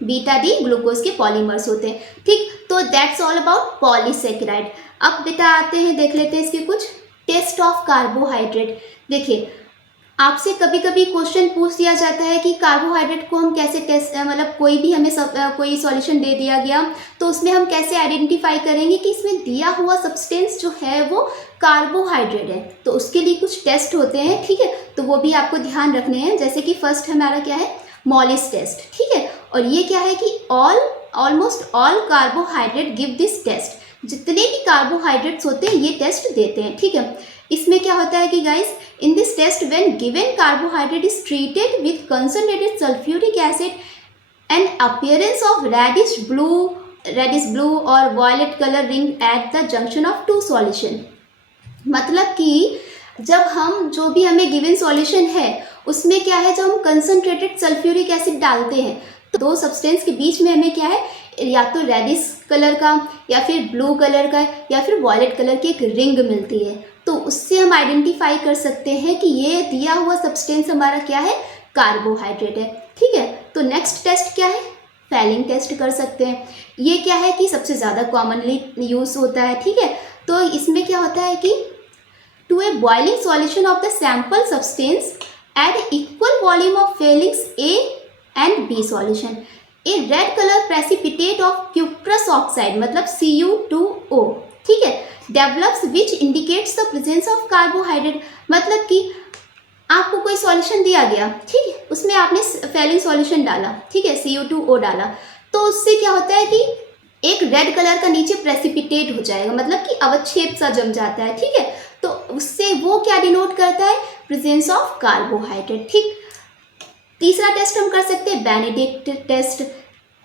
बीटा डी ग्लूकोज के पॉलीमर्स होते हैं। ठीक, तो दैट्स ऑल अबाउट पॉलीसेकेराइड। अब बेटा आते हैं, देख लेते हैं इसके कुछ टेस्ट ऑफ कार्बोहाइड्रेट। देखिए आपसे कभी कभी क्वेश्चन पूछ दिया जाता है कि कार्बोहाइड्रेट को हम कैसे टेस्ट, मतलब कोई भी हमें कोई सॉल्यूशन दे दिया गया तो उसमें हम कैसे आइडेंटिफाई करेंगे कि इसमें दिया हुआ सब्सटेंस जो है वो कार्बोहाइड्रेट है। तो उसके लिए कुछ टेस्ट होते हैं। ठीक है, तो वो भी आपको ध्यान रखने हैं। जैसे कि फर्स्ट हमारा क्या है, मॉलिस टेस्ट। ठीक है, और ये क्या है कि almost all carbohydrate give this test. जितने भी कार्बोहाइड्रेट्स होते हैं ये टेस्ट देते हैं। ठीक है, इसमें क्या होता है कि guys in this test when given carbohydrate is treated with concentrated sulphuric acid and appearance of reddish blue और violet colour ring at the junction of two solution. मतलब कि जब हम जो भी हमें गिवन सॉल्यूशन है उसमें क्या है, जब हम कंसंट्रेटेड सल्फ्यूरिक एसिड डालते हैं तो दो सब्सटेंस के बीच में हमें क्या है, या तो रेडिश कलर का या फिर ब्लू कलर का या फिर वॉयलेट कलर की एक रिंग मिलती है। तो उससे हम आइडेंटिफाई कर सकते हैं कि ये दिया हुआ सब्सटेंस हमारा क्या है, कार्बोहाइड्रेट है। ठीक है, तो नेक्स्ट टेस्ट क्या है, फैलिंग टेस्ट कर सकते हैं। ये क्या है कि सबसे ज़्यादा कॉमनली यूज होता है। ठीक है, तो इसमें क्या होता है कि to a boiling solution of the sample substance add equal volume of Fehling's A and B solution, a red colour precipitate of cuprous oxide मतलब Cu2O। ठीक है, develops which indicates the presence of carbohydrate. मतलब कि आपको कोई solution दिया गया, ठीक है, उसमें आपने फेलिंग सॉल्यूशन डाला, ठीक है, Cu2O डाला, तो उससे क्या होता है कि एक रेड कलर का नीचे प्रेसिपिटेट हो जाएगा, मतलब कि अवक्षेप सा जम जाता है। ठीक है, तो उससे वो क्या डिनोट करता है, प्रेजेंस ऑफ कार्बोहाइड्रेट। ठीक, तीसरा टेस्ट हम कर सकते हैं Benedict test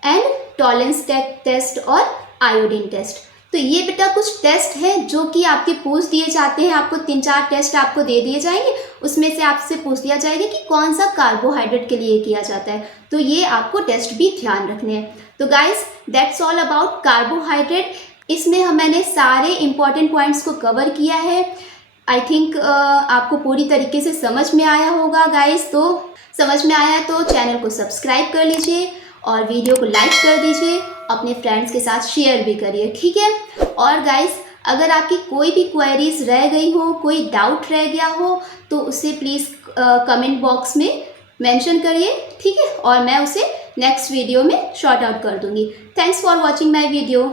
and Tollens test और आयोडीन टेस्ट। तो ये बेटा कुछ टेस्ट हैं जो कि आपके पूछ दिए जाते हैं, आपको 3-4 टेस्ट आपको दे दिए जाएंगे, उसमें से आपसे पूछ दिया जाएगा कि कौन सा कार्बोहाइड्रेट के लिए किया जाता है, तो ये आपको टेस्ट भी ध्यान रखने हैं। तो guys that's all about carbohydrate. इसमें मैंने सारे इंपॉर्टेंट पॉइंट्स को कवर किया है। आई थिंक आपको पूरी तरीके से समझ में आया होगा गाइस। तो समझ में आया तो चैनल को सब्सक्राइब कर लीजिए और वीडियो को लाइक कर दीजिए, अपने फ्रेंड्स के साथ शेयर भी करिए, ठीक है। और गाइस अगर आपकी कोई भी क्वेरीज रह गई हो, कोई डाउट रह गया हो, तो उसे प्लीज़ कमेंट बॉक्स में मेंशन करिए, ठीक है, और मैं उसे नेक्स्ट वीडियो में शॉर्ट आउट कर दूंगी। Thanks for watching my video.